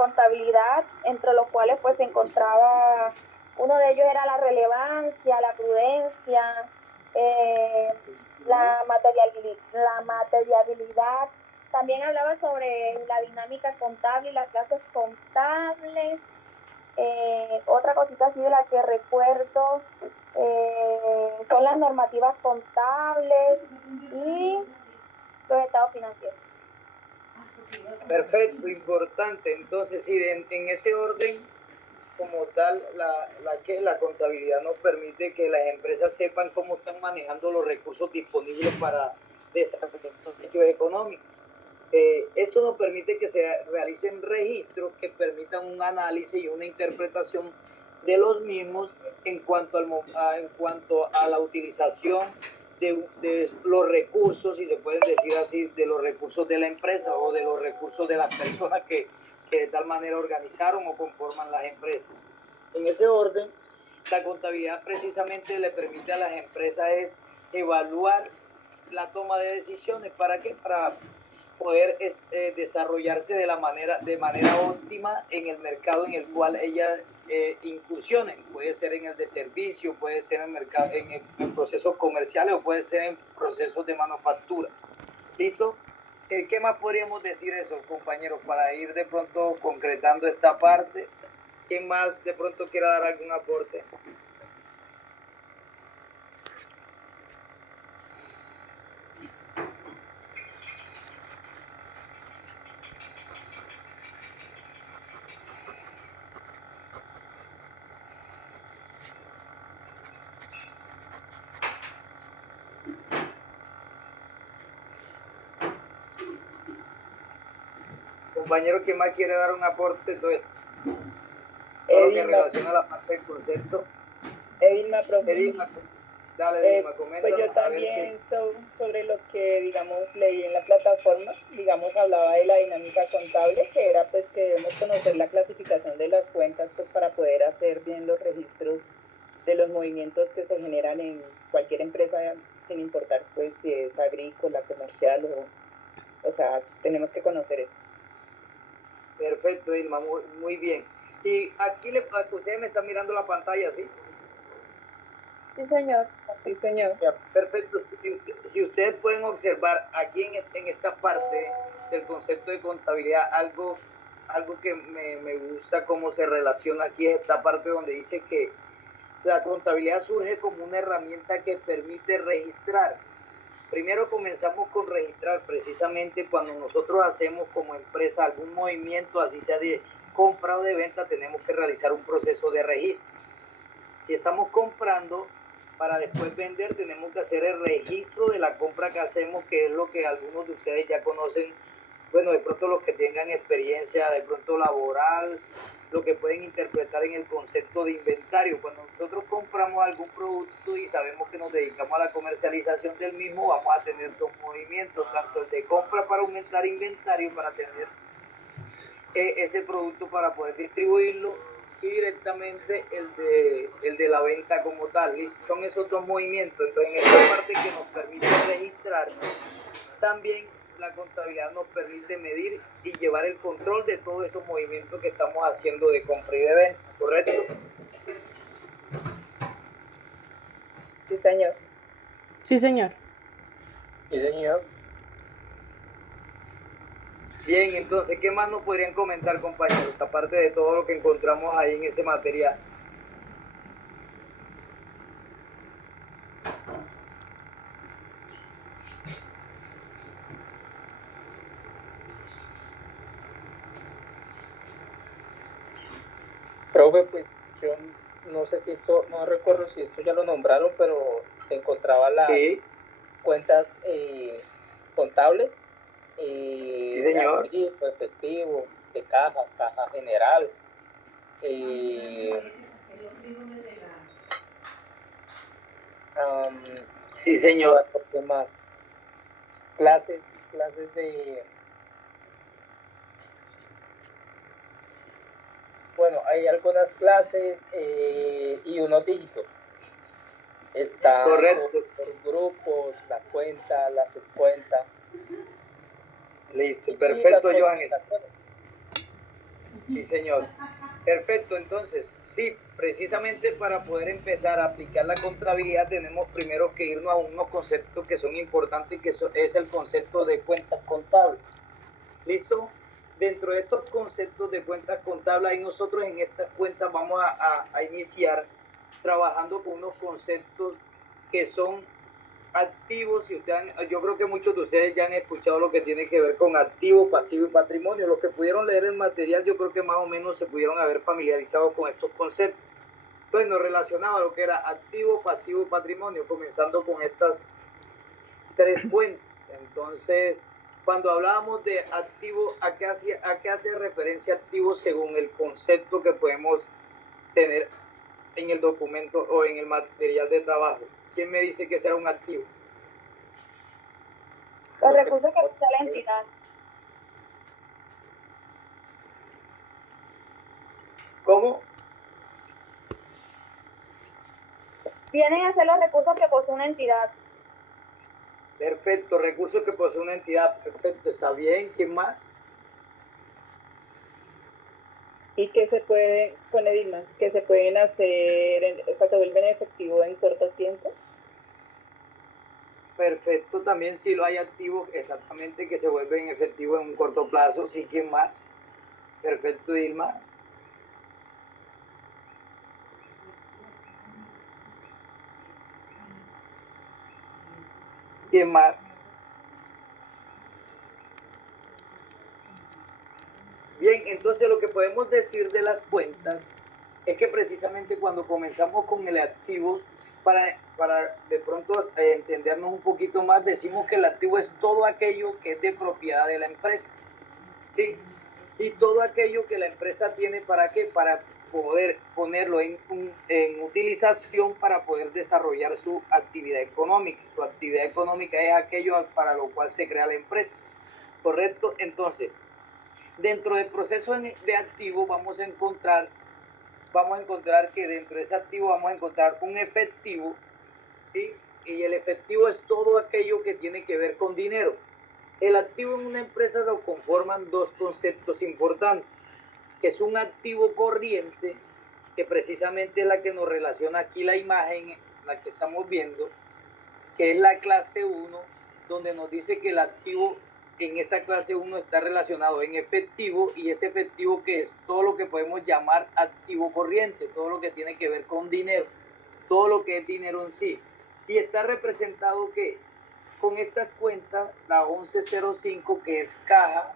contabilidad, entre los cuales pues se encontraba, uno de ellos era la relevancia, la prudencia, la materialidad. También hablaba sobre la dinámica contable y las clases contables. Otra cosita así de la que recuerdo son las normativas contables y los estados financieros. Perfecto, importante. Entonces, sí, en ese orden, como tal, la contabilidad nos permite que las empresas sepan cómo están manejando los recursos disponibles para desarrollo económico. Esto nos permite que se realicen registros que permitan un análisis y una interpretación de los mismos en cuanto a la utilización de los recursos, si se pueden decir así, de los recursos de la empresa o de los recursos de las personas que de tal manera organizaron o conforman las empresas. En ese orden, la contabilidad precisamente le permite a las empresas es evaluar la toma de decisiones. ¿Para qué? Para poder desarrollarse de manera óptima en el mercado en el cual ellas incursionen. Puede ser en el de servicio, puede ser en procesos comerciales o puede ser en procesos de manufactura. ¿Listo? ¿Qué más podríamos decir eso, compañeros, para ir de pronto concretando esta parte? ¿Quién más de pronto quiera dar algún aporte? Compañero, ¿quién más quiere dar un aporte? Entonces, todo lo que relaciona a la parte del concepto. Edilma, profe. Edilma, dale, Edilma, comenta. Pues yo también sobre lo que, digamos, leí en la plataforma, digamos, hablaba de la dinámica contable, que era pues que debemos conocer la clasificación de las cuentas pues para poder hacer bien los registros de los movimientos que se generan en cualquier empresa, sin importar pues si es agrícola, comercial o sea, tenemos que conocer eso. Perfecto, Irma, muy bien. Y aquí ustedes me están mirando la pantalla, ¿sí? Sí, señor. Sí, señor. Perfecto. Si ustedes pueden observar aquí en esta parte del concepto de contabilidad, algo que me gusta cómo se relaciona aquí es esta parte donde dice que la contabilidad surge como una herramienta que permite registrar. Primero comenzamos con registrar precisamente cuando nosotros hacemos como empresa algún movimiento, así sea de compra o de venta, tenemos que realizar un proceso de registro. Si estamos comprando para después vender, tenemos que hacer el registro de la compra que hacemos, que es lo que algunos de ustedes ya conocen, bueno, de pronto los que tengan experiencia de pronto laboral, lo que pueden interpretar en el concepto de inventario. Cuando nosotros compramos algún producto y sabemos que nos dedicamos a la comercialización del mismo, vamos a tener dos movimientos, tanto el de compra para aumentar inventario, para tener ese producto para poder distribuirlo, y directamente el de la venta como tal. ¿Listo? Son esos dos movimientos. Entonces, en esta parte que nos permite registrar, también la contabilidad nos permite medir y llevar el control de todos esos movimientos que estamos haciendo de compra y de venta, ¿correcto? Sí, señor. Sí, señor. Sí, señor. Bien, entonces, ¿qué más nos podrían comentar, compañeros, aparte de todo lo que encontramos ahí en ese material? Profe, pues yo no sé si esto, no recuerdo si esto ya lo nombraron, pero se encontraba las cuentas contables, sí, señor. efectivo, de caja general, sí, señor. ¿Qué más? Clases de... Bueno, hay algunas clases y unos dígitos. Está por grupos, la cuenta, la subcuenta. Listo, perfecto, Johan. Sí, señor. Perfecto, entonces, sí, precisamente para poder empezar a aplicar la contabilidad tenemos primero que irnos a unos conceptos que son importantes, que es el concepto de cuentas contables. ¿Listo? Dentro de estos conceptos de cuentas contables, ahí nosotros en estas cuentas vamos a iniciar trabajando con unos conceptos que son activos. Yo creo que muchos de ustedes ya han escuchado lo que tiene que ver con activo, pasivo y patrimonio. Los que pudieron leer el material, yo creo que más o menos se pudieron haber familiarizado con estos conceptos. Entonces nos relacionaba lo que era activo, pasivo y patrimonio, comenzando con estas tres cuentas. Entonces, cuando hablábamos de activo, ¿a qué hace referencia activo según el concepto que podemos tener en el documento o en el material de trabajo? ¿Quién me dice que será un activo? Los recursos que usa la entidad. ¿Cómo? Vienen a ser los recursos que posee una entidad. Perfecto, recursos que posee una entidad. Perfecto, ¿está bien? ¿Quién más? Y que se puede, pone Dilma, que se pueden hacer, o sea, se vuelven efectivos en corto tiempo. Perfecto, también si lo hay activos, exactamente, que se vuelven efectivos en un corto plazo. Sí, ¿quién más? Perfecto, Dilma. ¿Quién más? Bien, entonces lo que podemos decir de las cuentas es que precisamente cuando comenzamos con el activos, para de pronto entendernos un poquito más, decimos que el activo es todo aquello que es de propiedad de la empresa, ¿sí? Y todo aquello que la empresa tiene, ¿para qué? Para poder ponerlo en utilización para poder desarrollar su actividad económica. Su actividad económica es aquello para lo cual se crea la empresa, ¿correcto? Entonces, dentro del proceso de activo vamos a encontrar que dentro de ese activo vamos a encontrar un efectivo, ¿sí? Y el efectivo es todo aquello que tiene que ver con dinero. El activo en una empresa lo conforman dos conceptos importantes, que es un activo corriente, que precisamente es la que nos relaciona aquí la imagen, la que estamos viendo, que es la clase 1, donde nos dice que el activo en esa clase 1 está relacionado en efectivo, y ese efectivo que es todo lo que podemos llamar activo corriente, todo lo que tiene que ver con dinero, todo lo que es dinero en sí. Y está representado que con esta cuenta, la 1105, que es caja,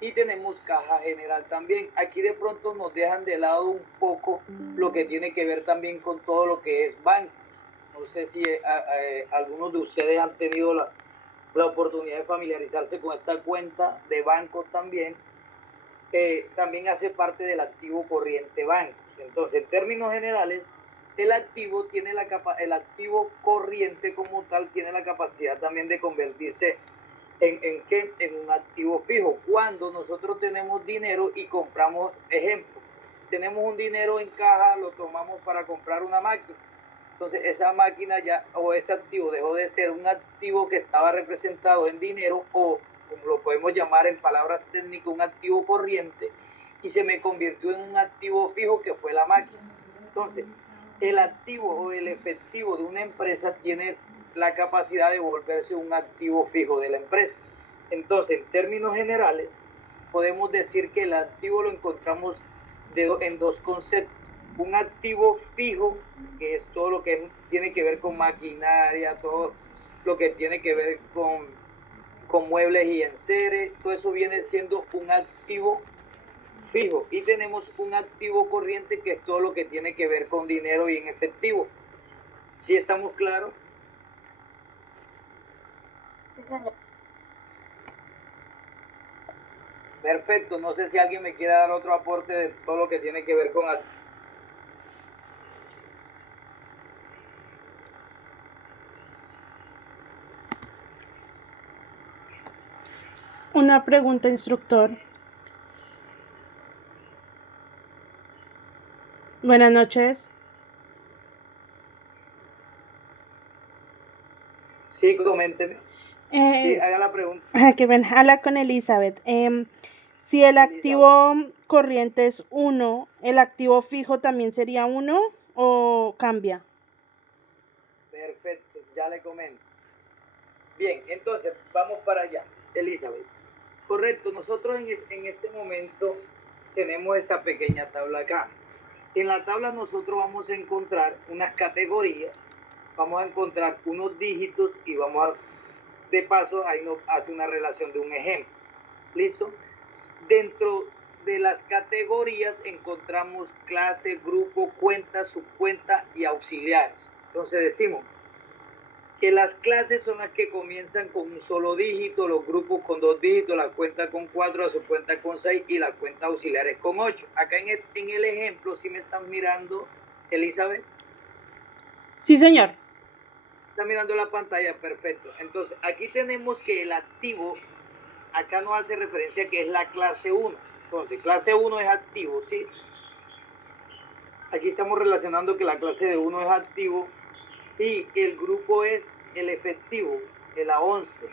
y tenemos caja general también. Aquí de pronto nos dejan de lado un poco lo que tiene que ver también con todo lo que es bancos. No sé si algunos de ustedes han tenido la oportunidad de familiarizarse con esta cuenta de bancos también. También hace parte del activo corriente bancos. Entonces, en términos generales, el activo corriente como tal tiene la capacidad también de convertirse en un activo fijo. Cuando nosotros tenemos dinero y compramos, ejemplo, tenemos un dinero en caja, lo tomamos para comprar una máquina. Entonces esa máquina ya, o ese activo dejó de ser un activo que estaba representado en dinero, o como lo podemos llamar en palabras técnicas, un activo corriente, y se me convirtió en un activo fijo, que fue la máquina. Entonces, el activo o el efectivo de una empresa tiene la capacidad de volverse un activo fijo de la empresa. Entonces, en términos generales, podemos decir que el activo lo encontramos en dos conceptos. Un activo fijo, que es todo lo que tiene que ver con maquinaria, todo lo que tiene que ver con muebles y enseres, todo eso viene siendo un activo fijo. Y tenemos un activo corriente, que es todo lo que tiene que ver con dinero y en efectivo. ¿Sí estamos claros? Sí, señor. Perfecto, no sé si alguien me quiere dar otro aporte de todo lo que tiene que ver con activo. Una pregunta, instructor. Buenas noches. Sí, coménteme. Sí, haga la pregunta. Que ven, habla con Elizabeth. Si el activo corriente es 1, ¿el activo fijo también sería 1 o cambia? Perfecto, ya le comento. Bien, entonces vamos para allá. Elizabeth. Correcto, nosotros en este momento tenemos esa pequeña tabla acá. En la tabla nosotros vamos a encontrar unas categorías, vamos a encontrar unos dígitos y vamos a, de paso, ahí nos hace una relación de un ejemplo. ¿Listo? Dentro de las categorías encontramos clase, grupo, cuenta, subcuenta y auxiliares. Entonces decimos que las clases son las que comienzan con un solo dígito, los grupos con 2 dígitos, la cuenta con 4, la subcuenta con 6 y la cuenta auxiliares con 8. Acá en el ejemplo, si me están mirando, Elizabeth. Sí, señor. Está mirando la pantalla, perfecto. Entonces, aquí tenemos que el activo, acá nos hace referencia que es la clase 1. Entonces, clase 1 es activo, ¿sí? Aquí estamos relacionando que la clase de 1 es activo y el grupo es el efectivo, el A11,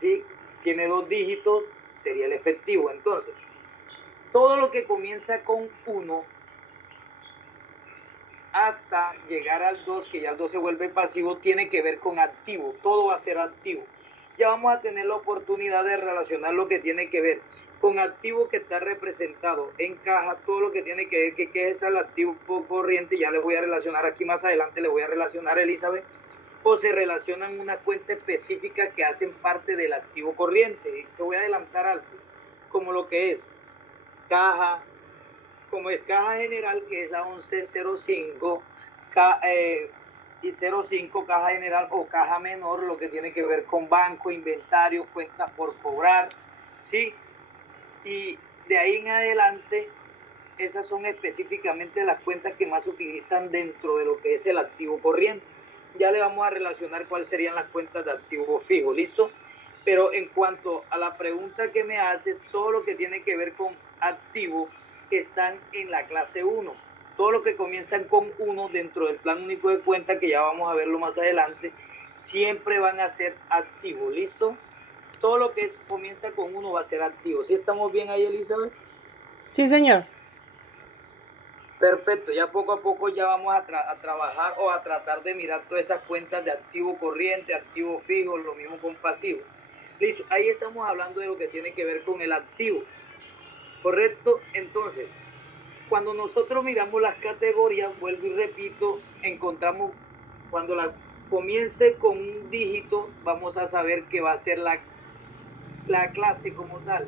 ¿sí? Tiene 2 dígitos, sería el efectivo. Entonces, todo lo que comienza con 1 hasta llegar al 2, que ya el 2 se vuelve pasivo, tiene que ver con activo. Todo va a ser activo. Ya vamos a tener la oportunidad de relacionar lo que tiene que ver con activo que está representado en caja, todo lo que tiene que ver que es el activo corriente. Ya les voy a relacionar aquí más adelante, le voy a relacionar a Elizabeth, o se relacionan una cuenta específica que hacen parte del activo corriente. Te voy a adelantar algo, como lo que es caja, como es caja general, que es la 1105, y 05, caja general o caja menor, lo que tiene que ver con banco, inventario, cuentas por cobrar, ¿sí? Y de ahí en adelante, esas son específicamente las cuentas que más se utilizan dentro de lo que es el activo corriente. Ya le vamos a relacionar cuáles serían las cuentas de activo fijo, ¿listo? Pero en cuanto a la pregunta que me hace, todo lo que tiene que ver con activo están en la clase 1. Todo lo que comienzan con 1 dentro del plan único de cuenta, que ya vamos a verlo más adelante, siempre van a ser activos, ¿listo? Todo lo que comienza con 1 va a ser activo. ¿Sí estamos bien ahí, Elizabeth? Sí, señor. Perfecto, ya poco a poco ya vamos a trabajar o a tratar de mirar todas esas cuentas de activo corriente, activo fijo, lo mismo con pasivos. Listo, ahí estamos hablando de lo que tiene que ver con el activo. ¿Correcto? Entonces, cuando nosotros miramos las categorías, vuelvo y repito, encontramos, cuando la comience con un dígito, vamos a saber que va a ser la clase como tal.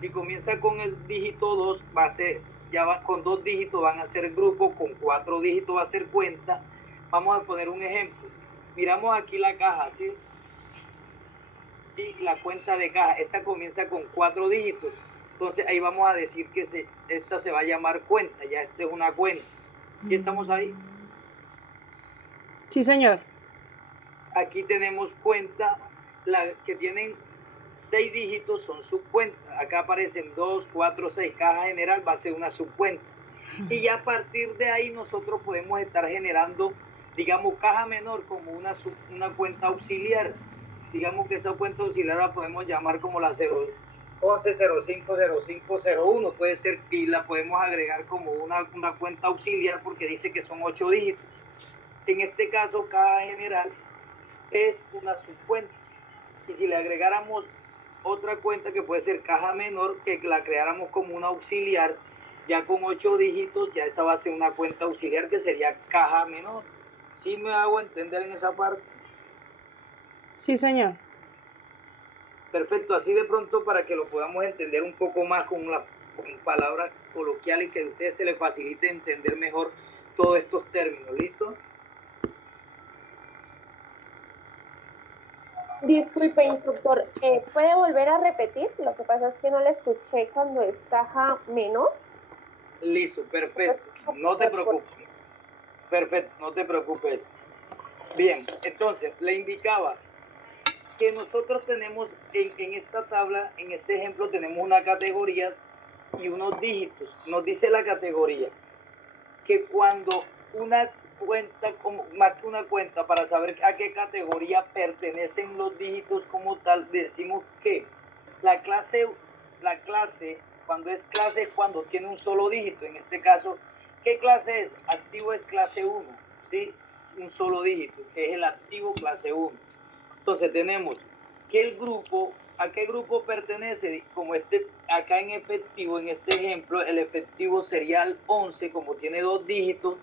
Si comienza con el dígito 2, va a ser, ya va, con 2 dígitos van a ser grupo, con 4 dígitos va a ser cuenta. Vamos a poner un ejemplo. Miramos aquí la caja, ¿sí? Y la cuenta de caja, esa comienza con 4 dígitos. Entonces ahí vamos a decir que esta se va a llamar cuenta, ya esta es una cuenta. ¿Sí estamos ahí? Sí, señor. Aquí tenemos cuenta, la que tienen 6 dígitos son subcuentas. Acá aparecen 2, 4, 6. Caja general va a ser una subcuenta. Y ya a partir de ahí nosotros podemos estar generando, digamos, caja menor como una cuenta auxiliar. Digamos que esa cuenta auxiliar la podemos llamar como la 11050501. Puede ser, y la podemos agregar como una cuenta auxiliar porque dice que son 8 dígitos. En este caso, caja general es una subcuenta. Y si le agregáramos otra cuenta que puede ser caja menor, que la creáramos como una auxiliar, ya con 8 dígitos, ya esa va a ser una cuenta auxiliar que sería caja menor. ¿Sí me hago entender en esa parte? Sí, señor. Perfecto, así de pronto para que lo podamos entender un poco más con palabras coloquiales, que a ustedes se les facilite entender mejor todos estos términos. ¿Listo? Disculpe, instructor, ¿puede volver a repetir? Lo que pasa es que no le escuché cuando es caja menor. Listo, perfecto. No te preocupes. Perfecto, no te preocupes. Bien, entonces le indicaba que nosotros tenemos en esta tabla, en este ejemplo, tenemos unas categorías y unos dígitos. Nos dice la categoría que cuando una cuenta, más que una cuenta, para saber a qué categoría pertenecen los dígitos como tal, decimos que la clase Cuando es clase es cuando tiene un solo dígito. En este caso, ¿qué clase es? Activo es clase 1, ¿sí? Un solo dígito, que es el activo clase 1. Entonces tenemos que el grupo, ¿a qué grupo pertenece? Como acá en efectivo, en este ejemplo, el efectivo sería el 11, como tiene 2 dígitos,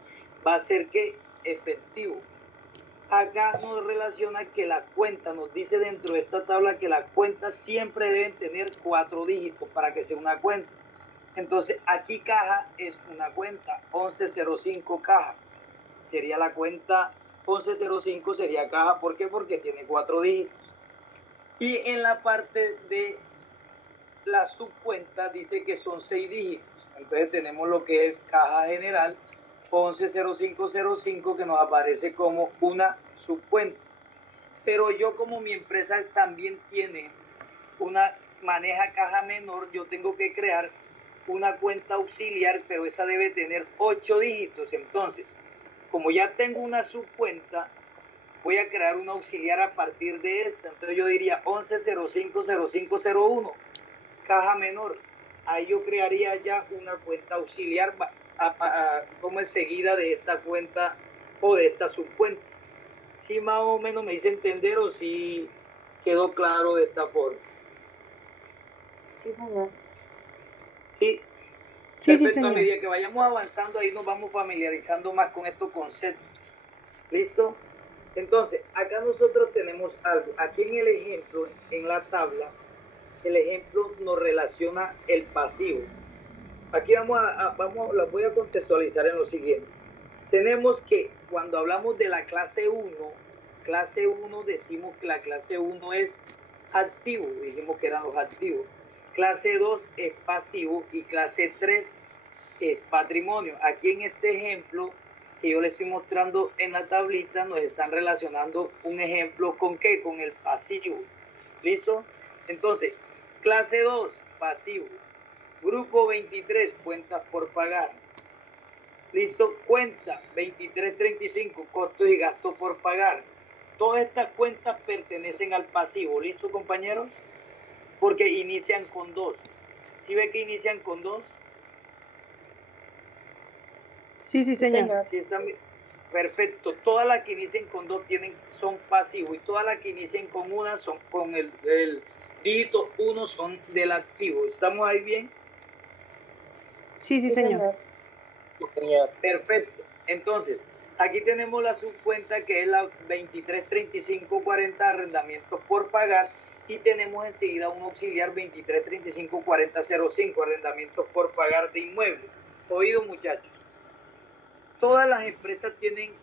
va a ser que efectivo. Acá nos relaciona que la cuenta, nos dice dentro de esta tabla que las cuentas siempre deben tener 4 dígitos para que sea una cuenta. Entonces aquí caja es una cuenta, 1105 caja. Sería la cuenta 1105 sería caja, ¿por qué? Porque tiene 4 dígitos. Y en la parte de la subcuenta dice que son 6 dígitos. Entonces tenemos lo que es caja general 110505 que nos aparece como una subcuenta. Pero yo, como mi empresa también tiene maneja caja menor, yo tengo que crear una cuenta auxiliar, pero esa debe tener 8 dígitos. Entonces, como ya tengo una subcuenta, voy a crear una auxiliar a partir de esta. Entonces yo diría 11050501, caja menor. Ahí yo crearía ya una cuenta auxiliar como es seguida de esta cuenta o de esta subcuenta. ¿Sí más o menos me hice entender o sí quedó claro de esta forma? Sí, señor. Sí. Sí, Perfecto. señor. A medida que vayamos avanzando, ahí nos vamos familiarizando más con estos conceptos. ¿Listo? Entonces, acá nosotros tenemos algo. Aquí en el ejemplo, en la tabla, el ejemplo nos relaciona el pasivo. Aquí la voy a contextualizar en lo siguiente. Tenemos que cuando hablamos de la clase 1 decimos que la clase 1 es activo, dijimos que eran los activos. Clase 2 es pasivo y clase 3 es patrimonio. Aquí en este ejemplo que yo les estoy mostrando en la tablita, nos están relacionando un ejemplo con ¿qué? Con el pasivo. ¿Listo? Entonces, clase 2, pasivo. Grupo 23, cuentas por pagar. ¿Listo? Cuenta 2335, costos y gastos por pagar. Todas estas cuentas pertenecen al pasivo. ¿Listo, compañeros? Porque inician con 2. ¿Sí ve que inician con 2? Sí, sí, señor. Sí, están bien. Perfecto. Todas las que inicien con 2 son pasivos y todas las que inicien con una son con el dígito 1 son del activo. ¿Estamos ahí bien? Sí, sí, señor. Perfecto. Entonces, aquí tenemos la subcuenta que es la 233540, arrendamientos por pagar, y tenemos enseguida un auxiliar 23354005, arrendamientos por pagar de inmuebles. Oído, muchachos. Todas las empresas tienen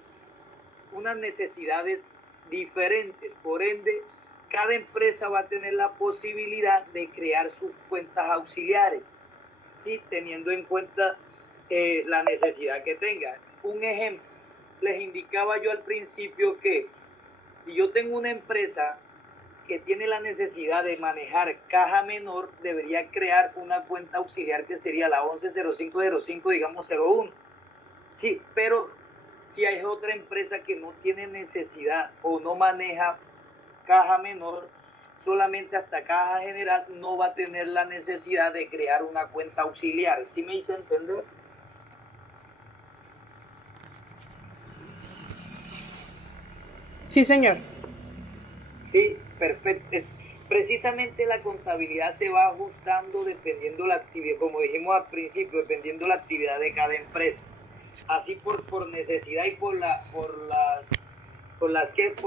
unas necesidades diferentes, por ende, cada empresa va a tener la posibilidad de crear sus cuentas auxiliares, ¿sí? Teniendo en cuenta la necesidad que tenga. Un ejemplo, les indicaba yo al principio que si yo tengo una empresa que tiene la necesidad de manejar caja menor, debería crear una cuenta auxiliar que sería la 110505, digamos 01. Sí, pero si hay otra empresa que no tiene necesidad o no maneja caja menor, solamente hasta caja general, no va a tener la necesidad de crear una cuenta auxiliar. ¿Sí me hice entender? Sí, señor. Sí, perfecto. Precisamente la contabilidad se va ajustando dependiendo la actividad, como dijimos al principio, dependiendo la actividad de cada empresa. Así por necesidad y por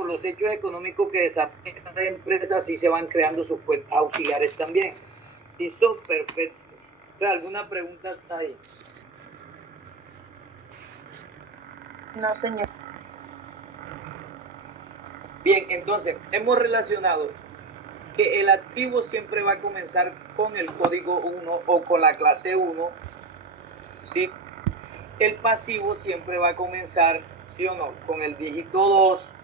los hechos económicos que desarrollan cada empresa, así se van creando sus cuentas auxiliares también. ¿Listo? Perfecto. ¿Alguna pregunta hasta ahí? No, señor. Bien, entonces hemos relacionado que el activo siempre va a comenzar con el código 1 o con la clase 1, ¿sí? El pasivo siempre va a comenzar, ¿sí o no?, con el dígito 2.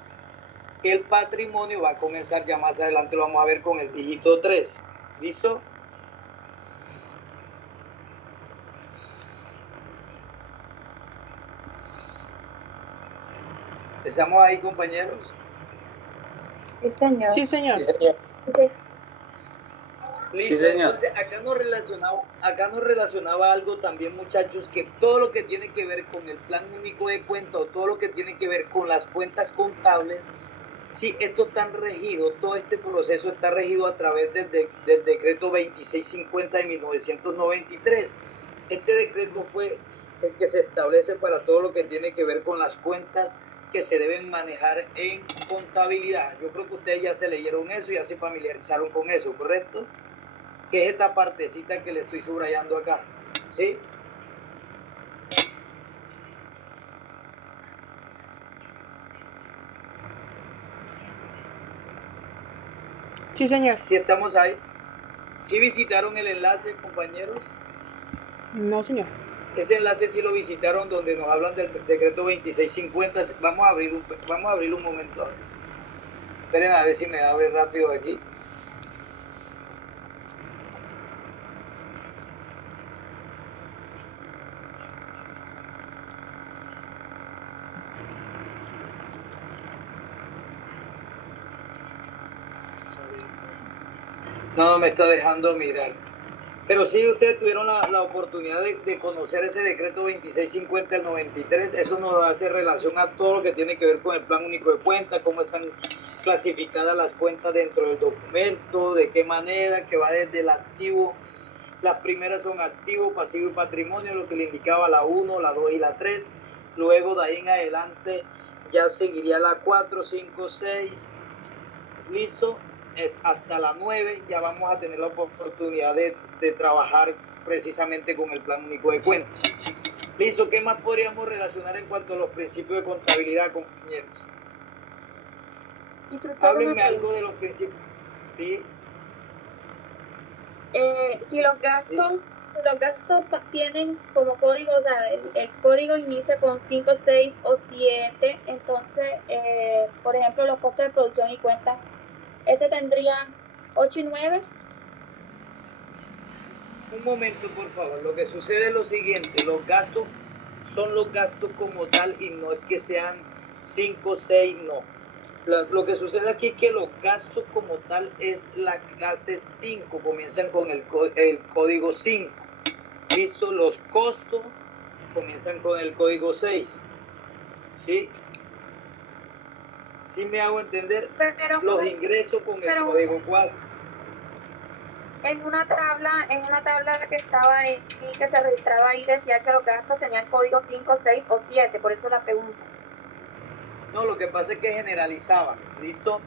El patrimonio va a comenzar, ya más adelante lo vamos a ver, con el dígito 3. ¿Listo? ¿Estamos ahí, compañeros? Sí, señor. Sí, señor. Sí. Listo, señor. entonces acá nos relacionaba algo también, muchachos, que todo lo que tiene que ver con el plan único de cuenta o todo lo que tiene que ver con las cuentas contables, sí, esto está regido, todo este proceso está regido a través del decreto 2650 de 1993. Este decreto fue el que se establece para todo lo que tiene que ver con las cuentas que se deben manejar en contabilidad. Yo creo que ustedes ya se leyeron eso, ya se familiarizaron con eso, ¿correcto? Que es esta partecita que le estoy subrayando acá, ¿sí? Sí, señor. ¿Sí estamos ahí? ¿Sí visitaron el enlace, compañeros? No, señor. Ese enlace sí lo visitaron donde nos hablan del decreto 2650. Vamos a abrir un momento. A ver. Esperen a ver si me abre rápido aquí. No me está dejando mirar. Pero sí, ustedes tuvieron la oportunidad de conocer ese decreto 2650 del 93. Eso nos hace relación a todo lo que tiene que ver con el plan único de cuentas, cómo están clasificadas las cuentas dentro del documento, de qué manera, que va desde el activo. Las primeras son activo, pasivo y patrimonio, lo que le indicaba la 1, la 2 y la 3. Luego de ahí en adelante ya seguiría la 4, 5, 6. Listo. Hasta la 9 ya vamos a tener la oportunidad de trabajar precisamente con el plan único de cuentas. Listo, ¿qué más podríamos relacionar en cuanto a los principios de contabilidad, compañeros? Háblenme algo de los principios. Sí. Si los gastos tienen como código, o sea, el código inicia con 5, 6 o 7, entonces, por ejemplo, los costos de producción y cuenta, ese tendría 8 y 9. Un momento, por favor. Lo que sucede es lo siguiente. Los gastos son los gastos como tal y no es que sean 5, 6, no. Lo que sucede aquí es que los gastos como tal es la clase 5. Comienzan con el código 5. Listo, los costos comienzan con el código 6. ¿Sí? ¿Sí me hago entender? Los ingresos con el código 4. En una tabla que estaba ahí, que se registraba ahí, decía que los gastos tenían código 5, 6 o 7, por eso la pregunta. No, lo que pasa es que generalizaba, ¿listo?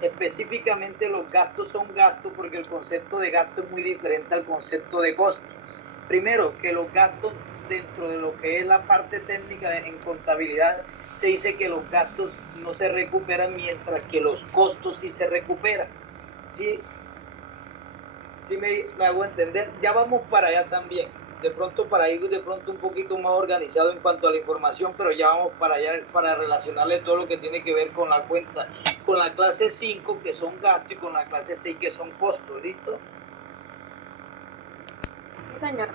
Específicamente los gastos son gastos porque el concepto de gasto es muy diferente al concepto de costo. Primero, que los gastos dentro de lo que es la parte técnica en contabilidad, se dice que los gastos no se recuperan mientras que los costos sí se recuperan. ¿Sí? ¿Sí me hago entender? Ya vamos para allá también. De pronto para ir de pronto un poquito más organizado en cuanto a la información, pero ya vamos para allá para relacionarle todo lo que tiene que ver con la cuenta, con la clase 5 que son gastos y con la clase 6 que son costos, ¿listo? Sí, señor.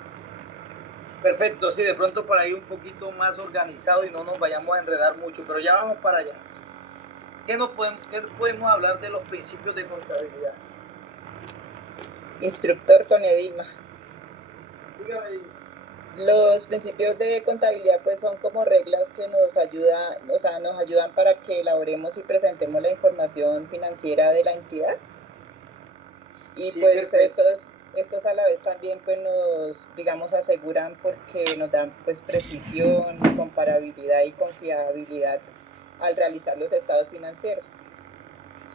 Perfecto, sí, de pronto para ir un poquito más organizado y no nos vayamos a enredar mucho, pero ya vamos para allá. ¿Qué podemos hablar de los principios de contabilidad? Instructor con Edilma. Dígame. Los principios de contabilidad pues son como reglas que nos ayudan para que elaboremos y presentemos la información financiera de la entidad. Y sí, pues estos a la vez también pues nos, digamos, aseguran porque nos dan pues precisión, comparabilidad y confiabilidad al realizar los estados financieros.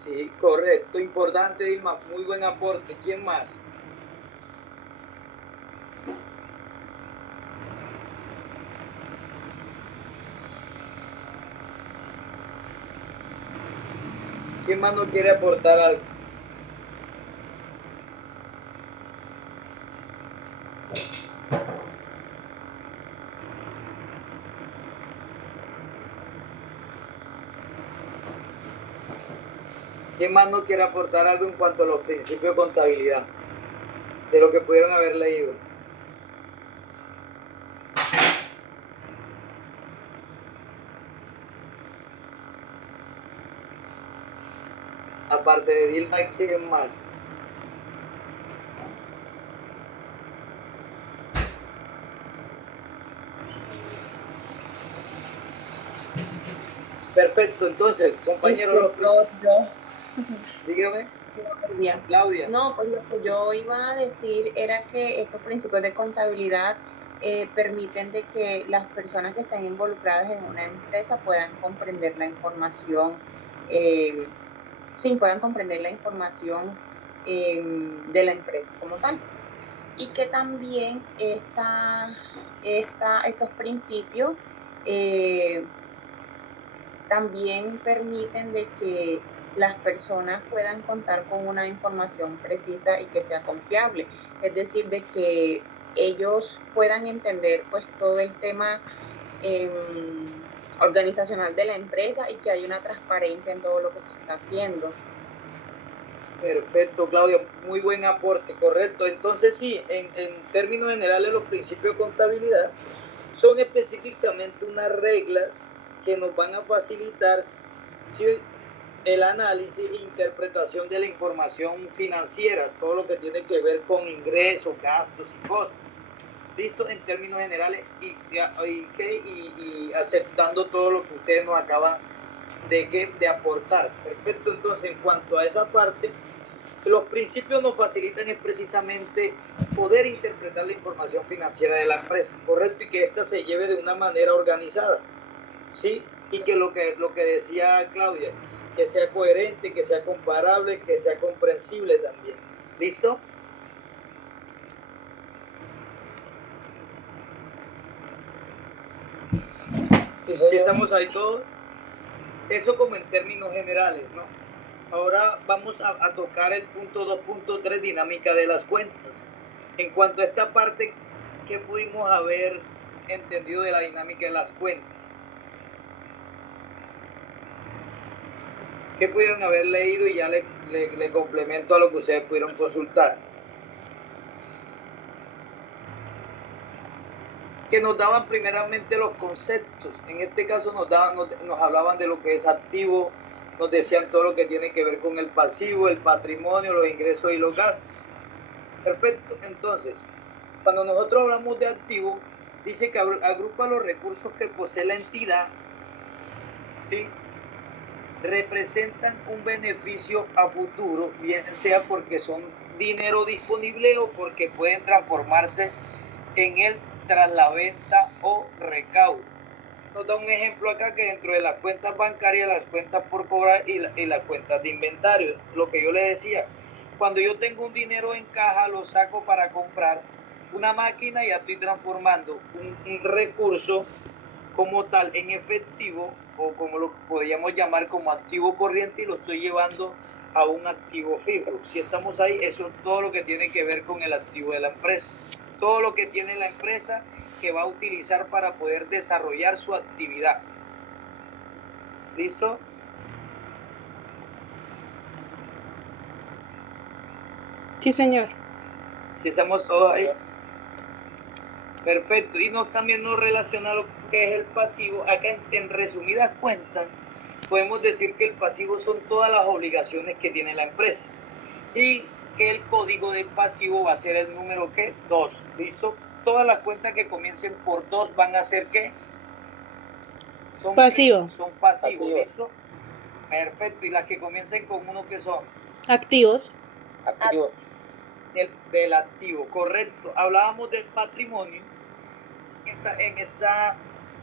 Sí, correcto, importante, Dilma, muy buen aporte. ¿Quién más? ¿Quién más nos quiere aportar algo? ¿Quién más nos quiere aportar algo en cuanto a los principios de contabilidad? De lo que pudieron haber leído. Aparte de Dilma, ¿quién más? Perfecto, entonces, compañero, dígame, Claudia. No, pues lo que yo iba a decir era que estos principios de contabilidad permiten de que las personas que están involucradas en una empresa puedan comprender la información, puedan comprender la información de la empresa como tal. Y que también estos principios también permiten de que las personas puedan contar con una información precisa y que sea confiable. Es decir, de que ellos puedan entender pues todo el tema organizacional de la empresa y que hay una transparencia en todo lo que se está haciendo. Perfecto, Claudia, muy buen aporte, correcto. Entonces sí, en términos generales los principios de contabilidad son específicamente unas reglas que nos van a facilitar el análisis e interpretación de la información financiera, todo lo que tiene que ver con ingresos, gastos y costos. Listo, en términos generales y aceptando todo lo que ustedes nos acaban de aportar. Perfecto, entonces en cuanto a esa parte, los principios nos facilitan es precisamente poder interpretar la información financiera de la empresa, correcto, y que ésta se lleve de una manera organizada, ¿sí? Y que lo que decía Claudia, que sea coherente, que sea comparable, que sea comprensible también. ¿Listo? ¿Sí estamos ahí todos? Eso como en términos generales, ¿no? Ahora vamos a tocar el punto 2.3, dinámica de las cuentas. En cuanto a esta parte, ¿qué pudimos haber entendido de la dinámica de las cuentas? ¿Qué pudieron haber leído? Y ya le complemento a lo que ustedes pudieron consultar. Que nos daban primeramente los conceptos. En este caso nos hablaban de lo que es activo, nos decían todo lo que tiene que ver con el pasivo, el patrimonio, los ingresos y los gastos. Perfecto. Entonces, cuando nosotros hablamos de activo, dice que agrupa los recursos que posee la entidad, ¿sí? Representan un beneficio a futuro, bien sea porque son dinero disponible o porque pueden transformarse en él tras la venta o recaudo. Nos da un ejemplo acá que dentro de las cuentas bancarias, las cuentas por cobrar y las cuentas de inventario, lo que yo le decía, cuando yo tengo un dinero en caja, lo saco para comprar una máquina, ya estoy transformando un recurso como tal en efectivo, o como lo podríamos llamar como activo corriente, y lo estoy llevando a un activo fijo. Si estamos ahí, eso es todo lo que tiene que ver con el activo de la empresa. Todo lo que tiene la empresa que va a utilizar para poder desarrollar su actividad. ¿Listo? Sí, señor. Si estamos todos ahí. Perfecto. Y también nos relaciona lo que es el pasivo. Acá en resumidas cuentas, podemos decir que el pasivo son todas las obligaciones que tiene la empresa. Y que el código del pasivo va a ser el número ¿qué? 2. ¿Listo? Todas las cuentas que comiencen por 2 van a ser ¿qué? Son pasivo. Son pasivos, ¿listo? Perfecto. Y las que comiencen con 1, ¿qué son? Activos. Activos. Del activo, correcto. Hablábamos del patrimonio.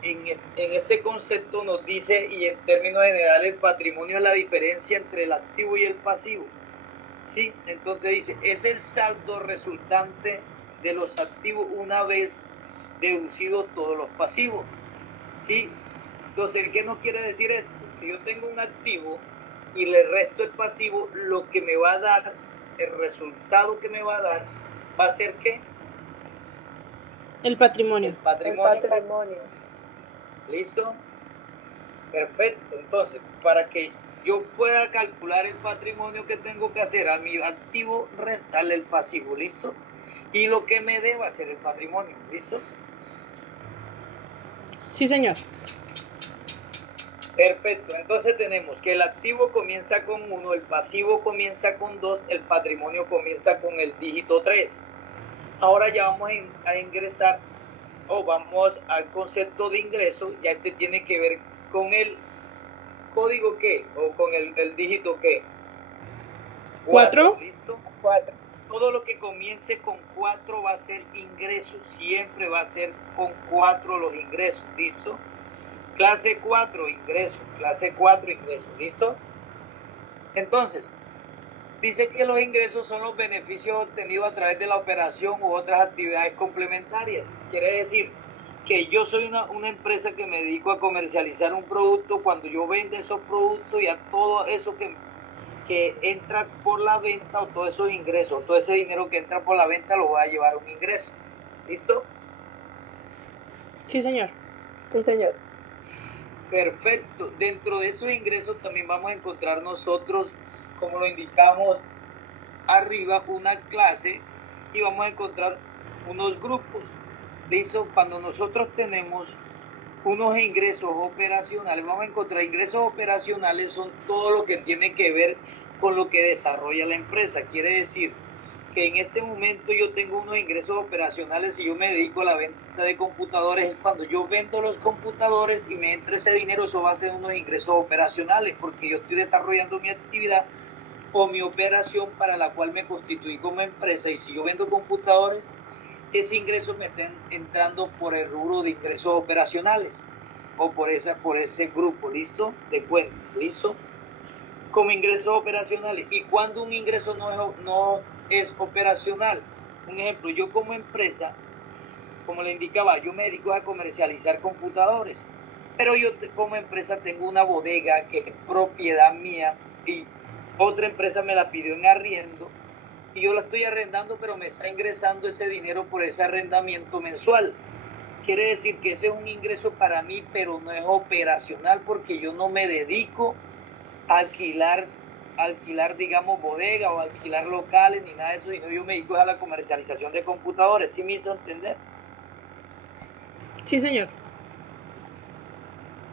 En este concepto nos dice, y en términos generales, el patrimonio es la diferencia entre el activo y el pasivo. ¿Sí? Entonces dice, es el saldo resultante de los activos una vez deducidos todos los pasivos. ¿Sí? Entonces, ¿qué nos quiere decir eso? Si yo tengo un activo y le resto el pasivo, lo que me va a dar, el resultado que me va a dar, va a ser ¿qué? El patrimonio. El patrimonio. El patrimonio. ¿Listo? Perfecto. Entonces, para que yo pueda calcular el patrimonio, que tengo que hacer a mi activo, restarle el pasivo, ¿listo? Y lo que me deba ser el patrimonio, ¿listo? Sí, señor. Perfecto. Entonces tenemos que el activo comienza con 1, el pasivo comienza con 2, el patrimonio comienza con el dígito 3. Ahora ya vamos a ingresar vamos al concepto de ingreso. Ya este tiene que ver con el código qué? ¿O con el dígito qué? 4. ¿Listo? 4. Todo lo que comience con 4 va a ser ingreso. Siempre va a ser con 4 los ingresos. ¿Listo? Clase 4, ingreso. Clase 4, ingreso. ¿Listo? Entonces, dice que los ingresos son los beneficios obtenidos a través de la operación u otras actividades complementarias. Quiere decir que yo soy una empresa que me dedico a comercializar un producto. Cuando yo vendo esos productos y a todo eso que entra por la venta, o todos esos ingresos, todo ese dinero que entra por la venta lo voy a llevar a un ingreso. ¿Listo? Sí, señor. Sí, señor. Perfecto. Dentro de esos ingresos también vamos a encontrar nosotros, como lo indicamos arriba, una clase, y vamos a encontrar unos grupos. ¿Listo? Cuando nosotros tenemos unos ingresos operacionales, vamos a encontrar ingresos operacionales, son todo lo que tiene que ver con lo que desarrolla la empresa. Quiere decir que en este momento yo tengo unos ingresos operacionales y yo me dedico a la venta de computadores. Es cuando yo vendo los computadores y me entra ese dinero, eso va a ser unos ingresos operacionales, porque yo estoy desarrollando mi actividad o mi operación para la cual me constituí como empresa. Y si yo vendo computadores, ese ingreso me está entrando por el rubro de ingresos operacionales o por ese grupo, ¿listo? De cuenta, ¿listo? Como ingresos operacionales. ¿Y cuando un ingreso no es operacional? Un ejemplo, yo como empresa, como le indicaba, yo me dedico a comercializar computadores, pero yo como empresa tengo una bodega que es propiedad mía y otra empresa me la pidió en arriendo y yo la estoy arrendando, pero me está ingresando ese dinero por ese arrendamiento mensual. Quiere decir que ese es un ingreso para mí, pero no es operacional, porque yo no me dedico a alquilar, digamos, bodega o alquilar locales ni nada de eso, sino yo me dedico a la comercialización de computadores. ¿Sí me hizo entender? Sí, señor.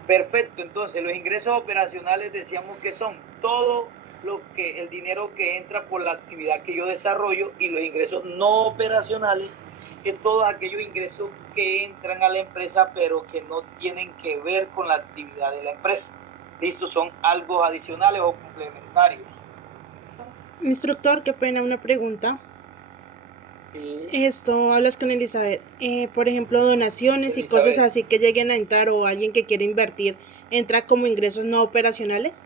Perfecto. Entonces, los ingresos operacionales decíamos que son todo el dinero que entra por la actividad que yo desarrollo, y los ingresos no operacionales es todos aquellos ingresos que entran a la empresa pero que no tienen que ver con la actividad de la empresa. ¿Listo? Son algo adicionales o complementarios. Instructor, qué pena, una pregunta. Sí. Esto, hablas con Elizabeth. Por ejemplo, donaciones y cosas así que lleguen a entrar, o alguien que quiere invertir, ¿entra como ingresos no operacionales?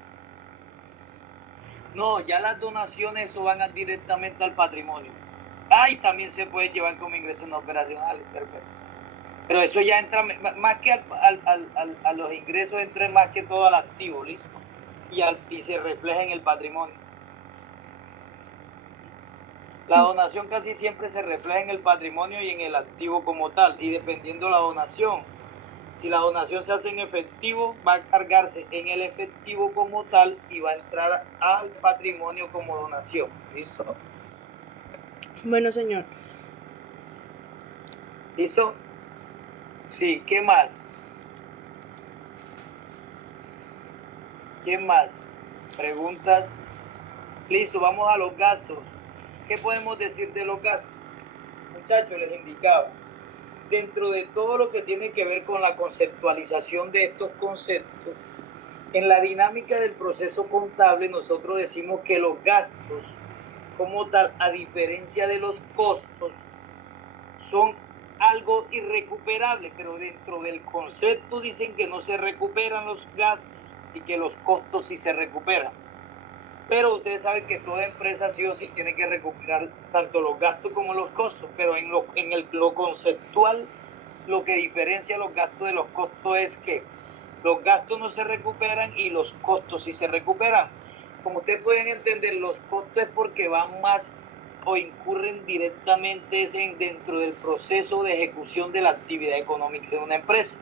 No, ya las donaciones eso van directamente al patrimonio. Y también se puede llevar como ingresos no operacionales. Perfecto. Pero eso ya entra, más que a los ingresos, entra más que todo al activo, ¿listo? Y se refleja en el patrimonio. La donación casi siempre se refleja en el patrimonio y en el activo como tal, y dependiendo la donación. Si la donación se hace en efectivo, va a cargarse en el efectivo como tal y va a entrar al patrimonio como donación. ¿Listo? Bueno, señor. ¿Listo? Sí, ¿qué más? ¿Quién más? Preguntas. Listo, vamos a los gastos. ¿Qué podemos decir de los gastos? Muchachos, les indicaba, dentro de todo lo que tiene que ver con la conceptualización de estos conceptos, en la dinámica del proceso contable nosotros decimos que los gastos como tal, a diferencia de los costos, son algo irrecuperable, pero dentro del concepto dicen que no se recuperan los gastos y que los costos sí se recuperan. Pero ustedes saben que toda empresa sí o sí tiene que recuperar tanto los gastos como los costos, pero en lo conceptual, lo que diferencia los gastos de los costos es que los gastos no se recuperan y los costos sí se recuperan. Como ustedes pueden entender, los costos es porque van más o incurren directamente dentro del proceso de ejecución de la actividad económica de una empresa.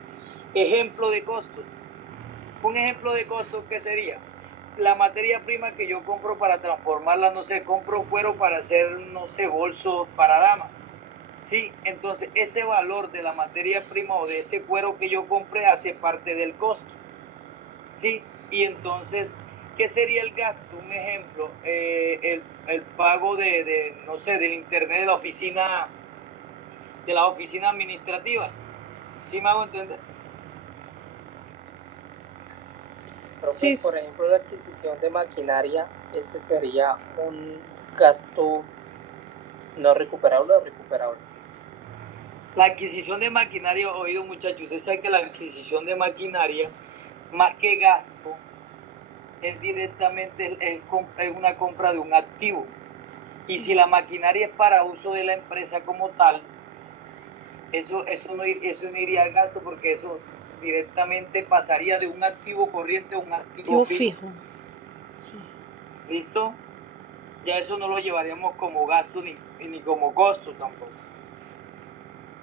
Ejemplo de costos. Un ejemplo de costos, ¿qué sería? La materia prima que yo compro para transformarla, no sé, compro cuero para hacer, no sé, bolsos para damas. Sí, entonces ese valor de la materia prima o de ese cuero que yo compré hace parte del costo. Sí, y entonces, ¿qué sería el gasto? Un ejemplo, el pago no sé, del internet de las oficinas administrativas. ¿Sí me hago entender? Profe, Sí, por ejemplo, la adquisición de maquinaria, ese sería un gasto no recuperable o recuperable. La adquisición de maquinaria, oído muchachos, usted sabe que la adquisición de maquinaria, más que gasto, es directamente es una compra de un activo. Y si la maquinaria es para uso de la empresa como tal, eso no iría al gasto, porque eso directamente pasaría de un activo corriente a un activo fijo. Sí. ¿Listo? Ya eso no lo llevaríamos como gasto ni como costo tampoco.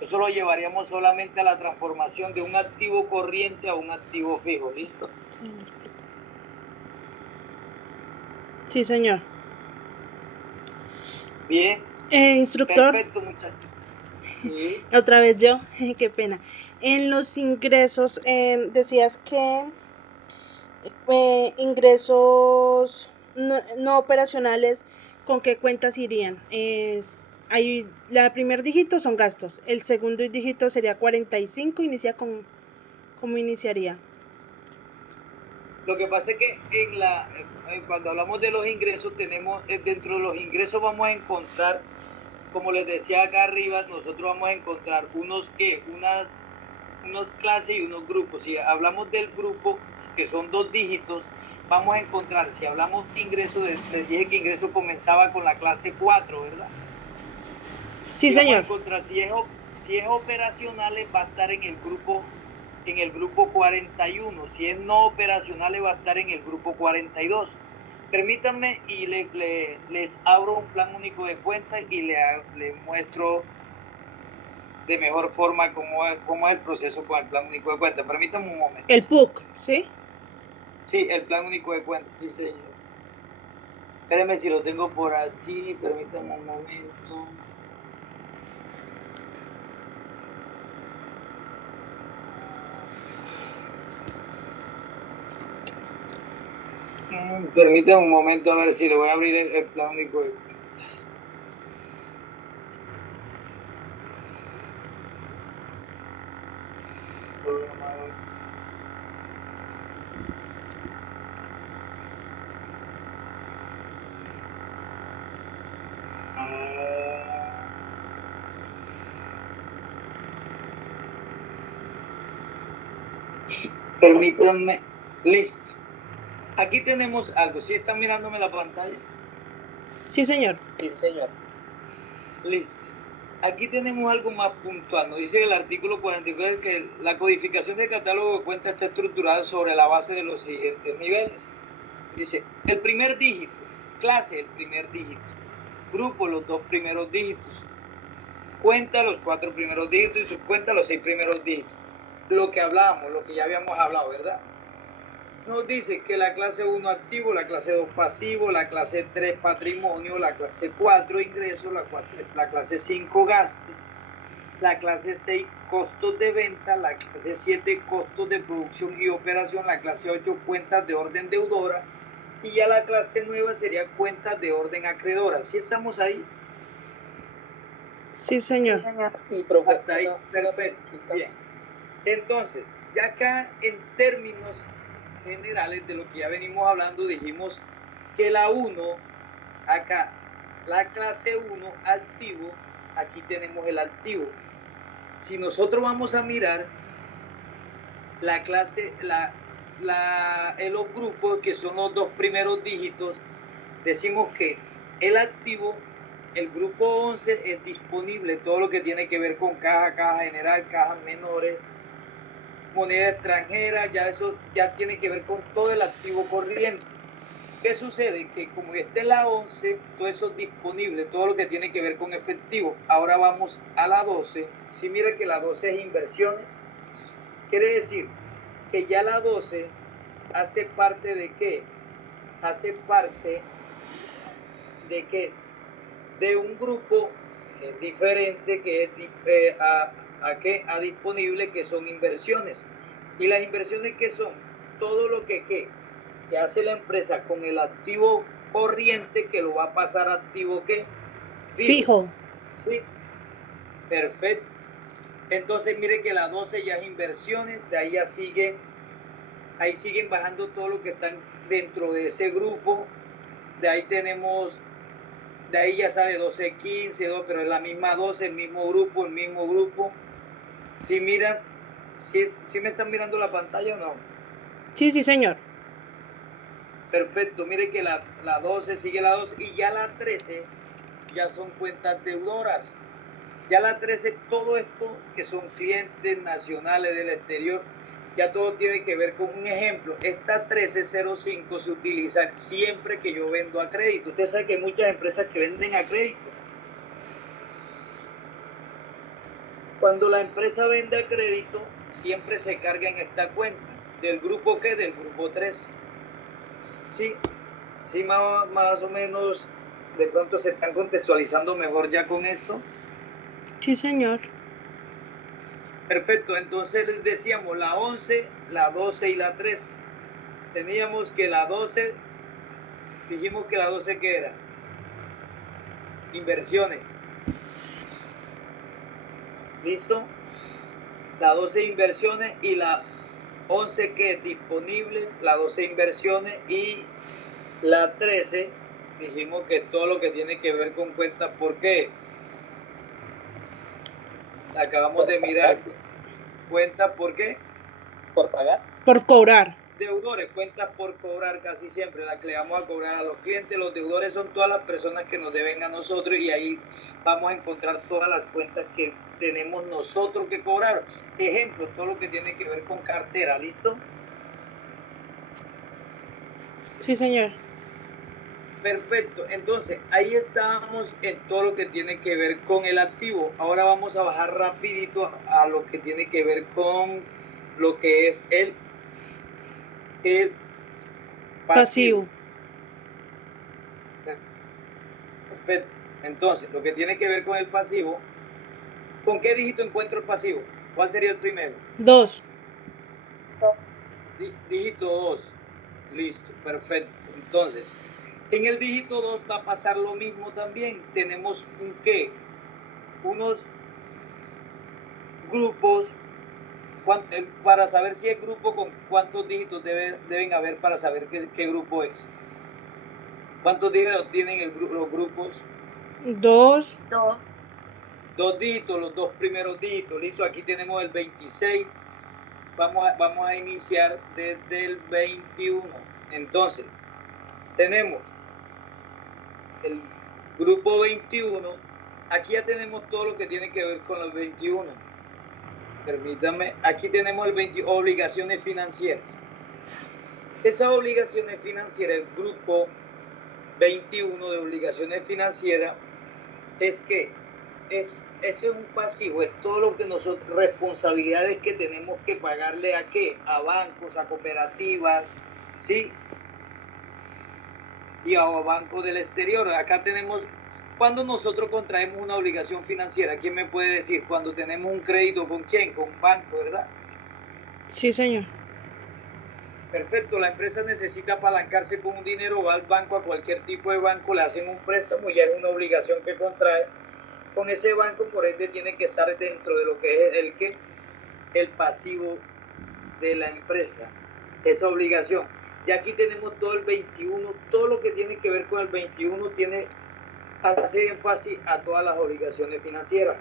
Eso lo llevaríamos solamente a la transformación de un activo corriente a un activo fijo. ¿Listo? Sí, señor. Bien. Instructor. Perfecto, muchachos. Sí. Otra vez yo, qué pena. En los ingresos, decías que ingresos no operacionales, ¿con qué cuentas irían? La primer dígito son gastos, el segundo dígito sería 45, ¿cómo iniciaría? Lo que pasa es que cuando hablamos de los ingresos, dentro de los ingresos vamos a encontrar, como les decía acá arriba, nosotros vamos a encontrar unas clases y unos grupos. Si hablamos del grupo, que son 2 dígitos, vamos a encontrar, si hablamos de ingresos, les dije que ingreso comenzaba con la clase 4, ¿verdad? Sí, y señor. Vamos a encontrar, si es operacionales, va a estar en el grupo 41. Si es no operacionales, va a estar en el grupo 42. Permítanme y les abro un plan único de cuentas y les muestro de mejor forma cómo es el proceso con el plan único de cuentas. Permítanme un momento. El PUC, ¿sí? Sí, el plan único de cuentas, sí, señor. Espérenme si lo tengo por aquí, permítanme un momento. Permítanme un momento a ver si le voy a abrir el plan único de cuentas. Permítanme, listo. Aquí tenemos algo. ¿Sí están mirándome la pantalla? Sí, señor. Sí, señor. Listo. Aquí tenemos algo más puntual. Nos dice el artículo 44 que la codificación del catálogo de cuentas está estructurada sobre la base de los siguientes niveles. Dice, el primer dígito, clase, el primer dígito, grupo, los 2 primeros dígitos, cuenta, los 4 primeros dígitos y subcuenta, los 6 primeros dígitos. Lo que hablábamos, lo que ya habíamos hablado, ¿verdad? Nos dice que la clase 1 activo, la clase 2 pasivo, la clase 3 patrimonio, la clase 4 ingresos, la clase 5 gastos, la clase 6 costos de venta, la clase 7 costos de producción y operación, la clase 8 cuentas de orden deudora y ya la clase 9 sería cuentas de orden acreedora. ¿Sí estamos ahí? Sí, señor. Sí, profe. Hasta ahí, perfecto. Bien. Entonces, ya acá en términos generales de lo que ya venimos hablando, dijimos que la 1, acá, la clase 1 activo, aquí tenemos el activo. Si nosotros vamos a mirar la clase, los grupos que son los 2 primeros dígitos, decimos que el activo, el grupo 11 es disponible, todo lo que tiene que ver con caja general, cajas menores, moneda extranjera, ya eso ya tiene que ver con todo el activo corriente. ¿Qué sucede? Que como está en la 11, todo eso es disponible, todo lo que tiene que ver con efectivo. Ahora vamos a la 12. Si mira que la 12 es inversiones, quiere decir que ya la 12 hace parte de ¿qué? Hace parte de ¿qué? De un grupo diferente que es a disponible, que son inversiones. Y las inversiones, ¿qué son? Todo lo que hace la empresa con el activo corriente, que lo va a pasar a activo ¿qué? Fijo. Sí, perfecto. Entonces mire que la 12 ya es inversiones, de ahí ya sigue ahí siguen bajando todo lo que están dentro de ese grupo. De ahí ya sale 12, 15, pero es la misma 12, el mismo grupo. Si miran, si me están mirando la pantalla o no. Sí, sí, señor. Perfecto, mire que la 12 sigue la 12 y ya la 13 ya son cuentas deudoras. Ya la 13, todo esto que son clientes nacionales del exterior, ya todo tiene que ver con un ejemplo. Esta 1305 se utiliza siempre que yo vendo a crédito. Usted sabe que hay muchas empresas que venden a crédito. Cuando la empresa vende a crédito, siempre se carga en esta cuenta. ¿Del grupo qué? Del grupo 13. Sí, más o menos, de pronto se están contextualizando mejor ya con esto. Sí, señor. Perfecto, entonces les decíamos la 11, la 12 y la 13. Teníamos que la 12, dijimos que la 12 ¿qué era? Inversiones. ¿Listo? La 12 inversiones y la 11 que disponibles, la 12 inversiones y la 13 dijimos que todo lo que tiene que ver con cuentas. ¿Por qué? Acabamos de mirar cuentas, ¿por qué? Por pagar. Por cobrar. Deudores, cuentas por cobrar casi siempre, la que le vamos a cobrar a los clientes. Los deudores son todas las personas que nos deben a nosotros y ahí vamos a encontrar todas las cuentas que tenemos nosotros que cobrar. Ejemplo, todo lo que tiene que ver con cartera, ¿listo? Sí, señor. Perfecto, entonces ahí estábamos en todo lo que tiene que ver con el activo. Ahora vamos a bajar rapidito a lo que tiene que ver con lo que es el pasivo. Perfecto, entonces lo que tiene que ver con el pasivo, ¿con qué dígito encuentro el pasivo? ¿Cuál sería el primero? 2. Dígito 2, listo, perfecto. Entonces en el dígito 2 va a pasar lo mismo también. Tenemos unos grupos, para saber si es grupo, con cuántos dígitos deben haber para saber qué grupo es. ¿Cuántos dígitos tienen los grupos? 2. 2 dígitos, los 2 primeros dígitos. Listo, aquí tenemos el 26. Vamos a iniciar desde el 21. Entonces, tenemos el grupo 21, aquí ya tenemos todo lo que tiene que ver con los 21. Permítanme, aquí tenemos el 20, obligaciones financieras. Esas obligaciones financieras, el grupo 21 de obligaciones financieras, ese es un pasivo, es todo lo que nosotros, responsabilidades que tenemos que pagarle a qué, a bancos, a cooperativas, ¿sí? Y a bancos del exterior. Acá tenemos, cuando nosotros contraemos una obligación financiera, ¿quién me puede decir? Cuando tenemos un crédito, ¿con quién? Con un banco, ¿verdad? Sí, señor. Perfecto, la empresa necesita apalancarse con un dinero, va al banco, a cualquier tipo de banco, le hacen un préstamo, ya es una obligación que contrae con ese banco, por ende tiene que estar dentro de lo que es el pasivo de la empresa, esa obligación. Y aquí tenemos todo el 21, todo lo que tiene que ver con el 21 hace énfasis a todas las obligaciones financieras.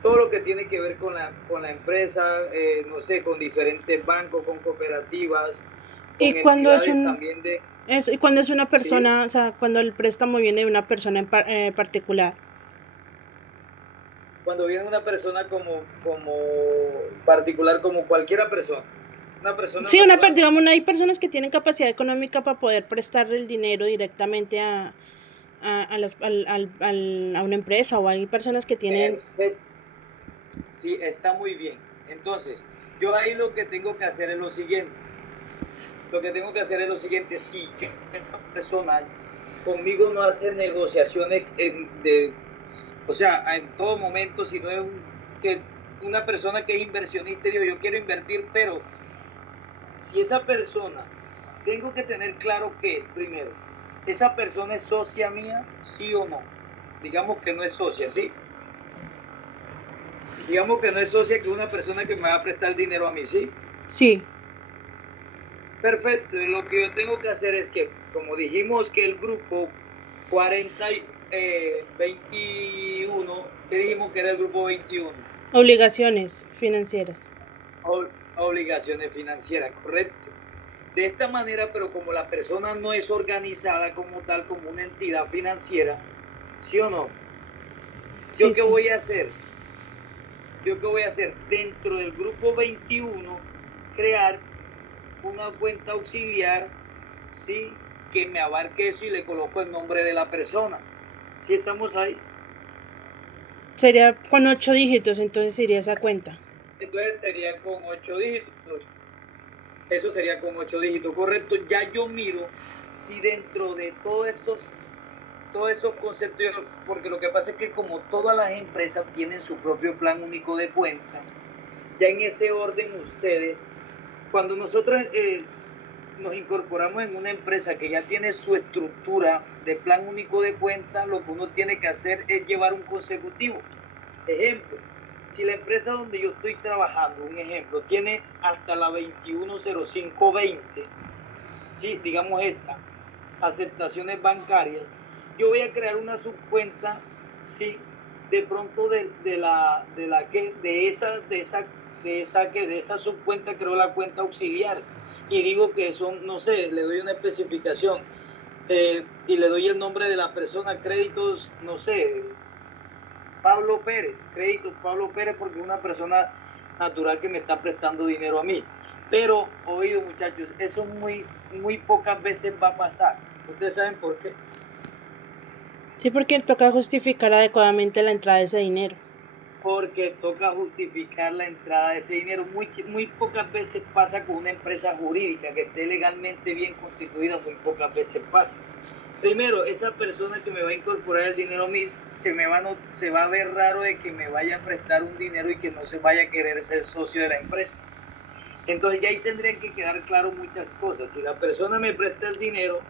Todo lo que tiene que ver con la empresa, no sé, con diferentes bancos, con cooperativas, con y cuando es también de... Eso, y cuando es una persona, ¿sí? O sea, cuando el préstamo viene de una persona en particular. Cuando viene una persona como particular, como cualquiera persona. Una persona sí, digamos, hay personas que tienen capacidad económica para poder prestarle el dinero directamente a una empresa, o hay personas que tienen... Perfecto. Sí, está muy bien. Entonces, yo ahí lo que tengo que hacer es lo siguiente. Si esa persona conmigo no hace negociaciones o sea, en todo momento, si no es una persona que es inversionista y digo, yo quiero invertir, pero si esa persona, tengo que tener claro que, primero, esa persona es socia mía, sí o no. Digamos que no es socia, ¿sí? Digamos que no es socia, que es una persona que me va a prestar dinero a mí, ¿sí? Sí. Perfecto, lo que yo tengo que hacer es que, como dijimos que el grupo 21, ¿qué dijimos que era el grupo 21? Obligaciones financieras. Obligaciones financieras, correcto. De esta manera, pero como la persona no es organizada como tal, como una entidad financiera, ¿sí o no? ¿Yo Sí, qué sí. voy a hacer? Dentro del grupo 21, crear una cuenta auxiliar, ¿sí? Que me abarque eso y le coloco el nombre de la persona. ¿Sí estamos ahí? Sería con 8 dígitos, entonces iría esa cuenta. Entonces sería con 8 dígitos. Eso sería con 8 dígitos, correcto. Ya yo miro si dentro de todos esos conceptos, porque lo que pasa es que como todas las empresas tienen su propio plan único de cuenta, ya en ese orden ustedes, cuando nosotros nos incorporamos en una empresa que ya tiene su estructura de plan único de cuenta, lo que uno tiene que hacer es llevar un consecutivo. Ejemplo, si la empresa donde yo estoy trabajando, un ejemplo, tiene hasta la 210520, ¿sí? Digamos esta, aceptaciones bancarias, yo voy a crear una subcuenta, ¿sí? De pronto de esa subcuenta creo la cuenta auxiliar y digo que son, no sé, le doy una especificación y le doy el nombre de la persona, créditos, no sé, Pablo Pérez, créditos Pablo Pérez, porque es una persona natural que me está prestando dinero a mí. Pero, oído muchachos, eso muy pocas veces va a pasar. ¿Ustedes saben por qué? Sí, porque toca justificar adecuadamente la entrada de ese dinero. Porque toca justificar la entrada de ese dinero. Muy pocas veces pasa con una empresa jurídica que esté legalmente bien constituida, muy pocas veces pasa. Primero, esa persona que me va a incorporar el dinero mío se va a ver raro de que me vaya a prestar un dinero y que no se vaya a querer ser socio de la empresa. Entonces ya ahí tendrían que quedar claro muchas cosas. Si la persona me presta el dinero,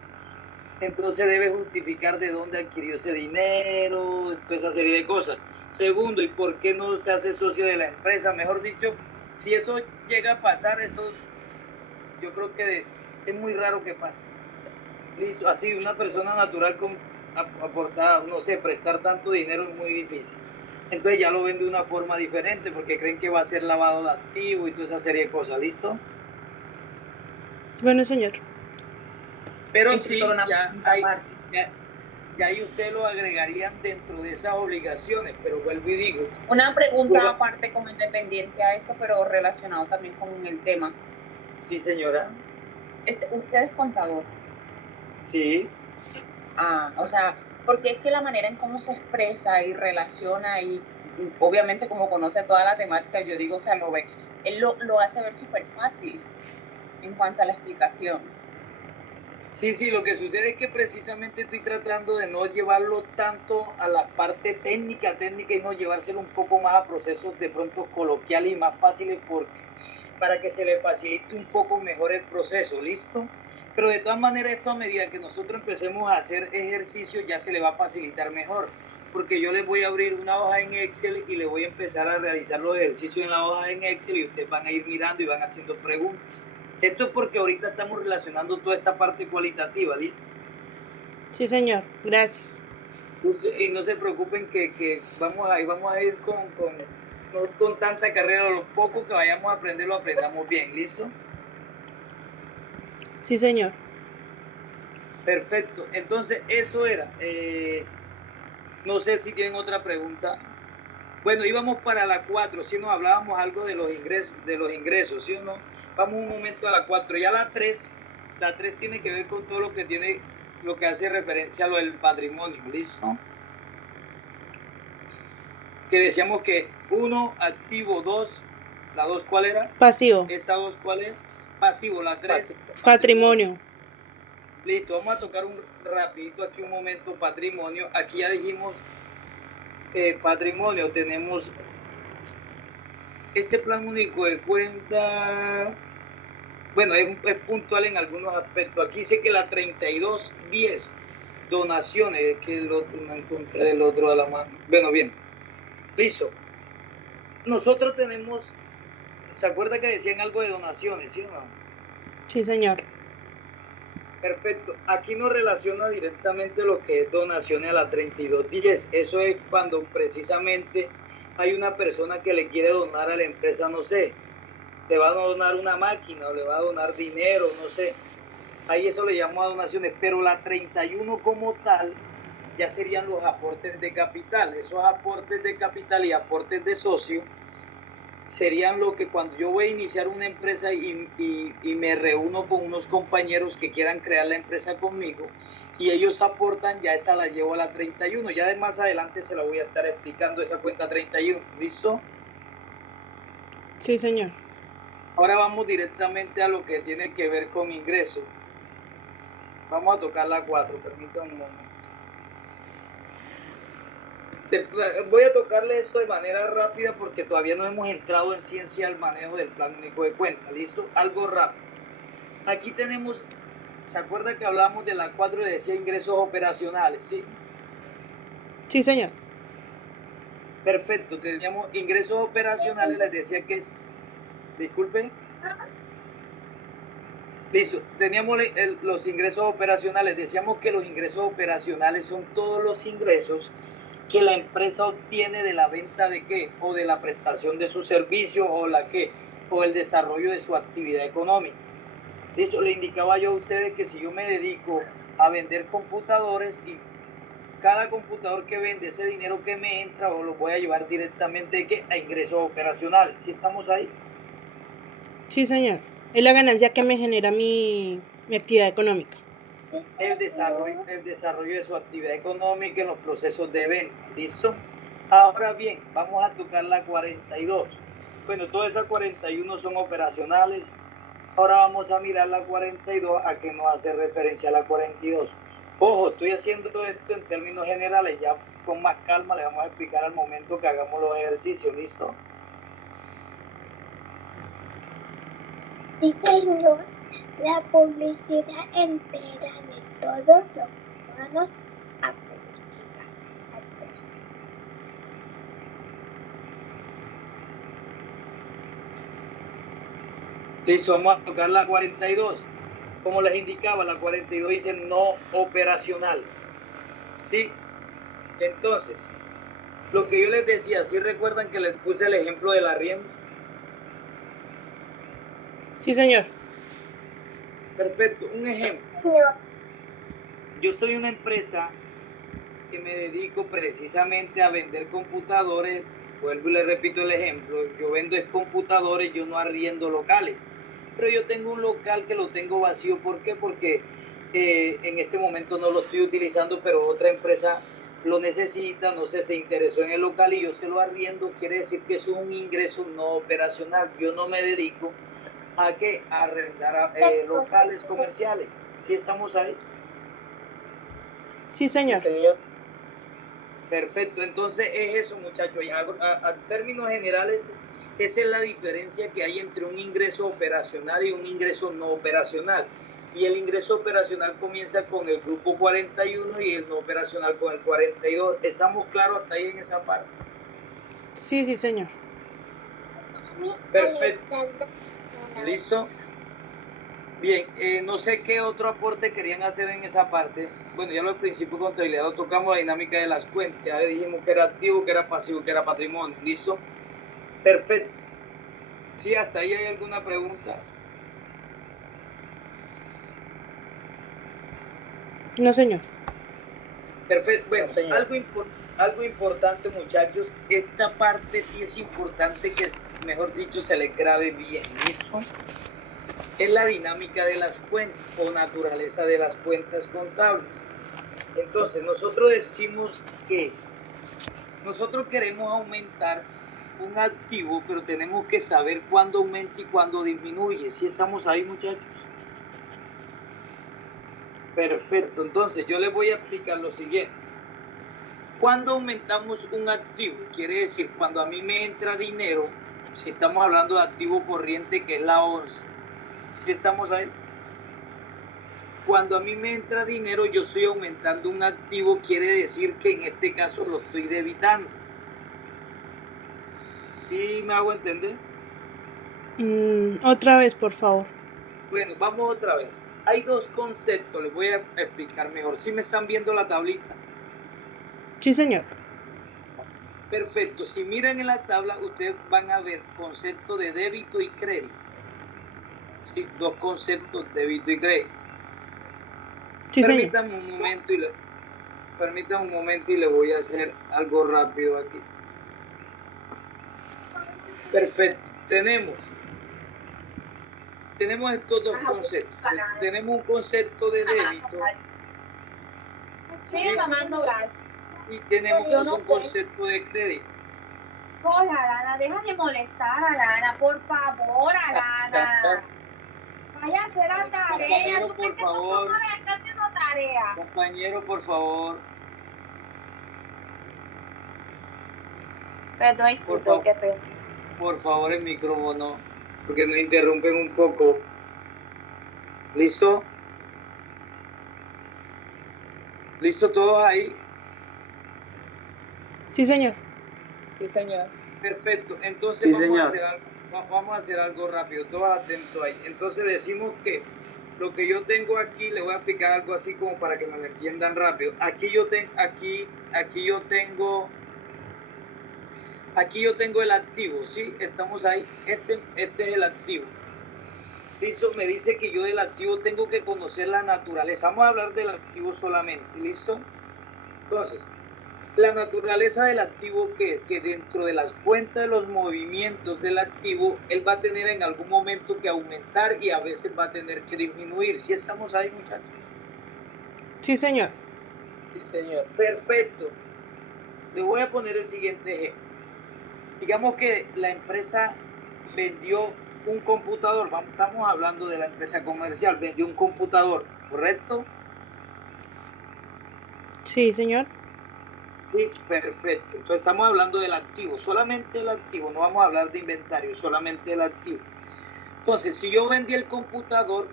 entonces debe justificar de dónde adquirió ese dinero, toda esa serie de cosas. Segundo, ¿y por qué no se hace socio de la empresa? Mejor dicho, si eso llega a pasar, eso yo creo que es muy raro que pase. Listo, así una persona natural con aportar, no sé, prestar tanto dinero es muy difícil. Entonces ya lo ven de una forma diferente porque creen que va a ser lavado de activo y toda esa serie de cosas, ¿listo? Bueno, señor. Pero sí, ya ahí usted lo agregarían dentro de esas obligaciones, pero vuelvo y digo. Una pregunta aparte como independiente a esto, pero relacionado también con el tema. Sí, señora. ¿Usted es contador? Sí. O sea, porque es que la manera en cómo se expresa y relaciona y obviamente como conoce toda la temática, yo digo, o sea, él lo hace ver súper fácil en cuanto a la explicación. Sí, lo que sucede es que precisamente estoy tratando de no llevarlo tanto a la parte técnica y no llevárselo un poco más a procesos de pronto coloquiales y más fáciles para que se le facilite un poco mejor el proceso, ¿listo? Pero de todas maneras esto a medida que nosotros empecemos a hacer ejercicio ya se le va a facilitar mejor, porque yo les voy a abrir una hoja en Excel y le voy a empezar a realizar los ejercicios en la hoja en Excel y ustedes van a ir mirando y van haciendo preguntas. Esto es porque ahorita estamos relacionando toda esta parte cualitativa, ¿listo? Sí, señor. Gracias. Y no se preocupen que vamos a ir no con tanta carrera, lo poco que vayamos a aprender lo aprendamos bien, ¿listo? Sí, señor. Perfecto, entonces eso era. No sé si tienen otra pregunta. Bueno, íbamos para la 4, si nos hablábamos algo de los ingresos, ¿sí o no? Vamos un momento a la 4, ya la 3 tiene que ver con todo lo que hace referencia a lo del patrimonio, ¿listo? Que decíamos que 1, activo, 2, la 2, ¿cuál era? Pasivo. Esta 2, ¿cuál es? Pasivo, la 3, patrimonio. Listo, vamos a tocar rapidito aquí un momento patrimonio. Aquí ya dijimos patrimonio, tenemos este plan único de cuenta. Bueno, es puntual en algunos aspectos. Aquí dice que la 3210, donaciones, que no encontré el otro a la mano. Bueno, bien. Listo. Nosotros tenemos, ¿se acuerda que decían algo de donaciones, sí o no? Sí, señor. Perfecto. Aquí nos relaciona directamente lo que es donaciones a la 3210. Eso es cuando precisamente hay una persona que le quiere donar a la empresa, no sé, le va a donar una máquina o le va a donar dinero, no sé. Ahí eso le llamo a donaciones, pero la 31 como tal ya serían los aportes de capital. Esos aportes de capital y aportes de socio serían lo que cuando yo voy a iniciar una empresa y me reúno con unos compañeros que quieran crear la empresa conmigo y ellos aportan, ya esa la llevo a la 31. Ya de más adelante se la voy a estar explicando esa cuenta 31. ¿Listo? Sí, señor. Ahora vamos directamente a lo que tiene que ver con ingresos. Vamos a tocar la 4, permítanme un momento. Voy a tocarle esto de manera rápida porque todavía no hemos entrado en ciencia al manejo del plan único de cuentas. ¿Listo? Algo rápido. Aquí tenemos, ¿se acuerda que hablamos de la 4 y decía ingresos operacionales? ¿Sí? Sí, señor. Perfecto. Teníamos ingresos operacionales, les decía que es, disculpen. Listo, teníamos los ingresos operacionales. Decíamos que los ingresos operacionales son todos los ingresos que la empresa obtiene de la venta de qué, o de la prestación de su servicio, o el desarrollo de su actividad económica. Listo, le indicaba yo a ustedes que si yo me dedico a vender computadores y cada computador que vende, ese dinero que me entra, o lo voy a llevar directamente a ingresos operacionales. ¿Sí estamos ahí? Sí, señor. Es la ganancia que me genera mi actividad económica. El desarrollo de su actividad económica en los procesos de venta. ¿Listo? Ahora bien, vamos a tocar la 42. Bueno, todas esas 41 son operacionales. Ahora vamos a mirar la 42, a que nos hace referencia la 42. Ojo, estoy haciendo esto en términos generales, ya con más calma le vamos a explicar al momento que hagamos los ejercicios. ¿Listo? Sí, señor. La publicidad entera de todos los humanos a publicidad. Listo, vamos a tocar la 42. Como les indicaba, la 42 dice no operacionales. ¿Sí? Entonces, lo que yo les decía, ¿sí recuerdan que les puse el ejemplo del arriendo? Sí, señor. Perfecto, un ejemplo. Yo soy una empresa que me dedico precisamente a vender computadores. Vuelvo y le repito el ejemplo. Yo vendo computadores, yo no arriendo locales. Pero yo tengo un local que lo tengo vacío. ¿Por qué? Porque en ese momento no lo estoy utilizando, pero otra empresa lo necesita, no sé, se interesó en el local y yo se lo arriendo. Quiere decir que eso es un ingreso no operacional. Yo no me dedico a que arrendar locales comerciales. ¿Sí estamos ahí? Sí, señor. Sí, señor. Perfecto, entonces es eso, muchachos. A términos generales, esa es la diferencia que hay entre un ingreso operacional y un ingreso no operacional. Y el ingreso operacional comienza con el grupo 41 y el no operacional con el 42. ¿Estamos claros hasta ahí en esa parte? Sí, sí, señor. Perfecto. ¿Listo? Bien, no sé qué otro aporte querían hacer en esa parte. Bueno, ya lo al principio de contabilidad lo tocamos, la dinámica de las cuentas. Ya dijimos que era activo, que era pasivo, que era patrimonio. ¿Listo? Perfecto. Sí, hasta ahí hay alguna pregunta. No, señor. Perfecto. Bueno, No, señor. algo importante, muchachos. Esta parte sí es importante que, mejor dicho, se le grabe bien. ¿Listo? Es la dinámica de las cuentas o naturaleza de las cuentas contables. Entonces, nosotros decimos que nosotros queremos aumentar un activo, pero tenemos que saber cuándo aumenta y cuándo disminuye. ¿Sí estamos ahí, muchachos? Perfecto. Entonces, yo les voy a explicar lo siguiente. Cuando aumentamos un activo, quiere decir cuando a mí me entra dinero, si estamos hablando de activo corriente, que es la 11. ¿Sí estamos ahí? Cuando a mí me entra dinero, yo estoy aumentando un activo, quiere decir que en este caso lo estoy debitando. ¿Sí me hago entender? Otra vez, por favor. Bueno, vamos otra vez. Hay dos conceptos, les voy a explicar mejor. ¿Sí me están viendo la tablita? Sí, señor. Perfecto. Si miran en la tabla, ustedes van a ver concepto de débito y crédito. ¿Sí? Dos conceptos, débito y crédito. Sí, señor. Permítanme un momento y le voy a hacer algo rápido aquí. Perfecto. Tenemos estos dos conceptos. Tenemos un concepto de débito. Sigue mamando gas. Y tenemos Yo no un sé. concepto de crédito. Hola, Alana, deja de molestar, Alana, por favor, Alana. Vaya a hacer la tarea. Compañero, ¿Tú por crees que favor. nosotros estamos haciendo tarea? Compañero, por favor. Perdón, Por favor. qué pena. Por favor, el micrófono, porque nos interrumpen un poco. ¿Listo? ¿Listo todos ahí? Sí, señor. Sí, señor. Perfecto. Entonces Sí, vamos señor. a hacer algo rápido, todos atentos ahí. Entonces decimos que lo que yo tengo aquí, le voy a explicar algo así como para que me lo entiendan rápido. Aquí yo tengo el activo, ¿sí? Estamos ahí. Este es el activo. ¿Listo? Me dice que yo del activo tengo que conocer la naturaleza. Vamos a hablar del activo solamente, ¿listo? Entonces, la naturaleza del activo que dentro de las cuentas de los movimientos del activo, él va a tener en algún momento que aumentar y a veces va a tener que disminuir. ¿Sí estamos ahí, muchachos? Sí, señor. Sí, señor. Perfecto. Le voy a poner el siguiente ejemplo. Digamos que la empresa vendió un computador, estamos hablando de la empresa comercial, vendió un computador, ¿correcto? Sí, señor. Sí, perfecto. Entonces estamos hablando del activo, solamente el activo, no vamos a hablar de inventario, solamente el activo. Entonces, si yo vendí el computador,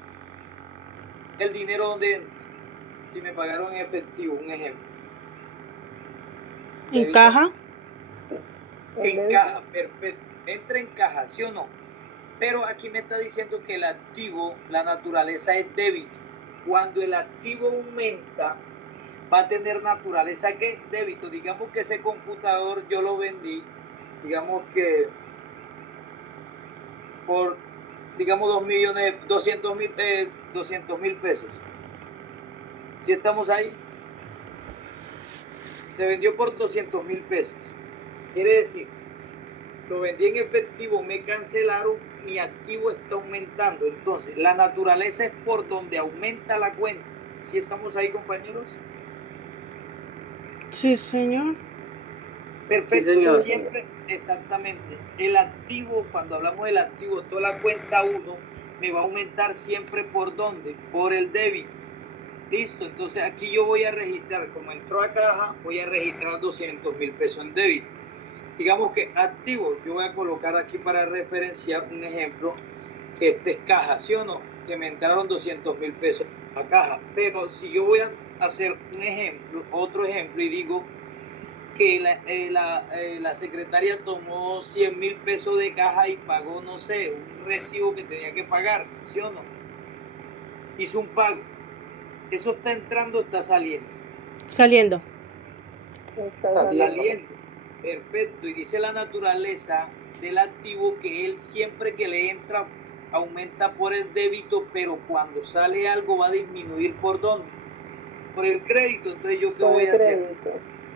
el dinero ¿dónde entra? Si me pagaron en efectivo, un ejemplo. ¿En ¿Débito? caja? En caja, perfecto. Entra en caja, ¿sí o no? Pero aquí me está diciendo que el activo, la naturaleza es débito. Cuando el activo aumenta, va a tener naturaleza que débito. Digamos que ese computador yo lo vendí, digamos que por, digamos, 200,000 pesos. ¿Sí estamos ahí? Se vendió por 200,000 pesos. Quiere decir, lo vendí en efectivo, me cancelaron, mi activo está aumentando. Entonces, la naturaleza es por donde aumenta la cuenta. ¿Sí estamos ahí, compañeros? Sí, señor. Perfecto, Sí, señor. siempre, exactamente. El activo, cuando hablamos del activo, toda la cuenta 1 me va a aumentar siempre por dónde, por el débito. Listo, entonces aquí yo voy a registrar, como entró a caja, voy a registrar 200,000 pesos en débito. Digamos que activo, yo voy a colocar aquí para referenciar un ejemplo, que este es caja, ¿sí o no? Que me entraron 200,000 pesos a caja. Pero si yo voy a hacer un ejemplo, otro ejemplo, y digo que la secretaria tomó 100,000 pesos de caja y pagó, no sé, un recibo que tenía que pagar, ¿sí o no? Hizo un pago. ¿Eso está entrando o está saliendo? Saliendo. Está Saliendo. Perfecto. Y dice la naturaleza del activo que él siempre que le entra aumenta por el débito, pero cuando sale algo va a disminuir por dónde? Por el crédito. Entonces yo qué voy a hacer?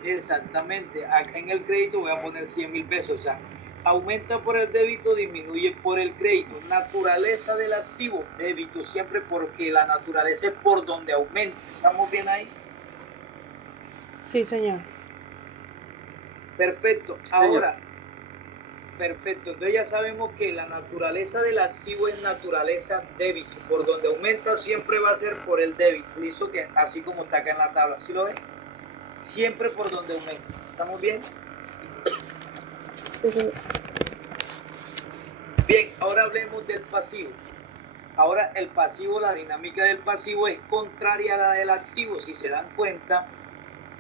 Exactamente. Acá en el crédito voy a poner 100,000 pesos. O sea, aumenta por el débito, disminuye por el crédito. Naturaleza del activo, débito siempre, porque la naturaleza es por donde aumenta. ¿Estamos bien ahí? Sí, señor. Perfecto. Sí, Ahora, perfecto. Entonces ya sabemos que la naturaleza del activo es naturaleza débito. Por donde aumenta siempre va a ser por el débito. Listo, que así como está acá en la tabla. ¿Sí lo ven? Siempre por donde aumenta. ¿Estamos bien? Bien, ahora hablemos del pasivo. Ahora el pasivo, la dinámica del pasivo es contraria a la del activo. Si se dan cuenta,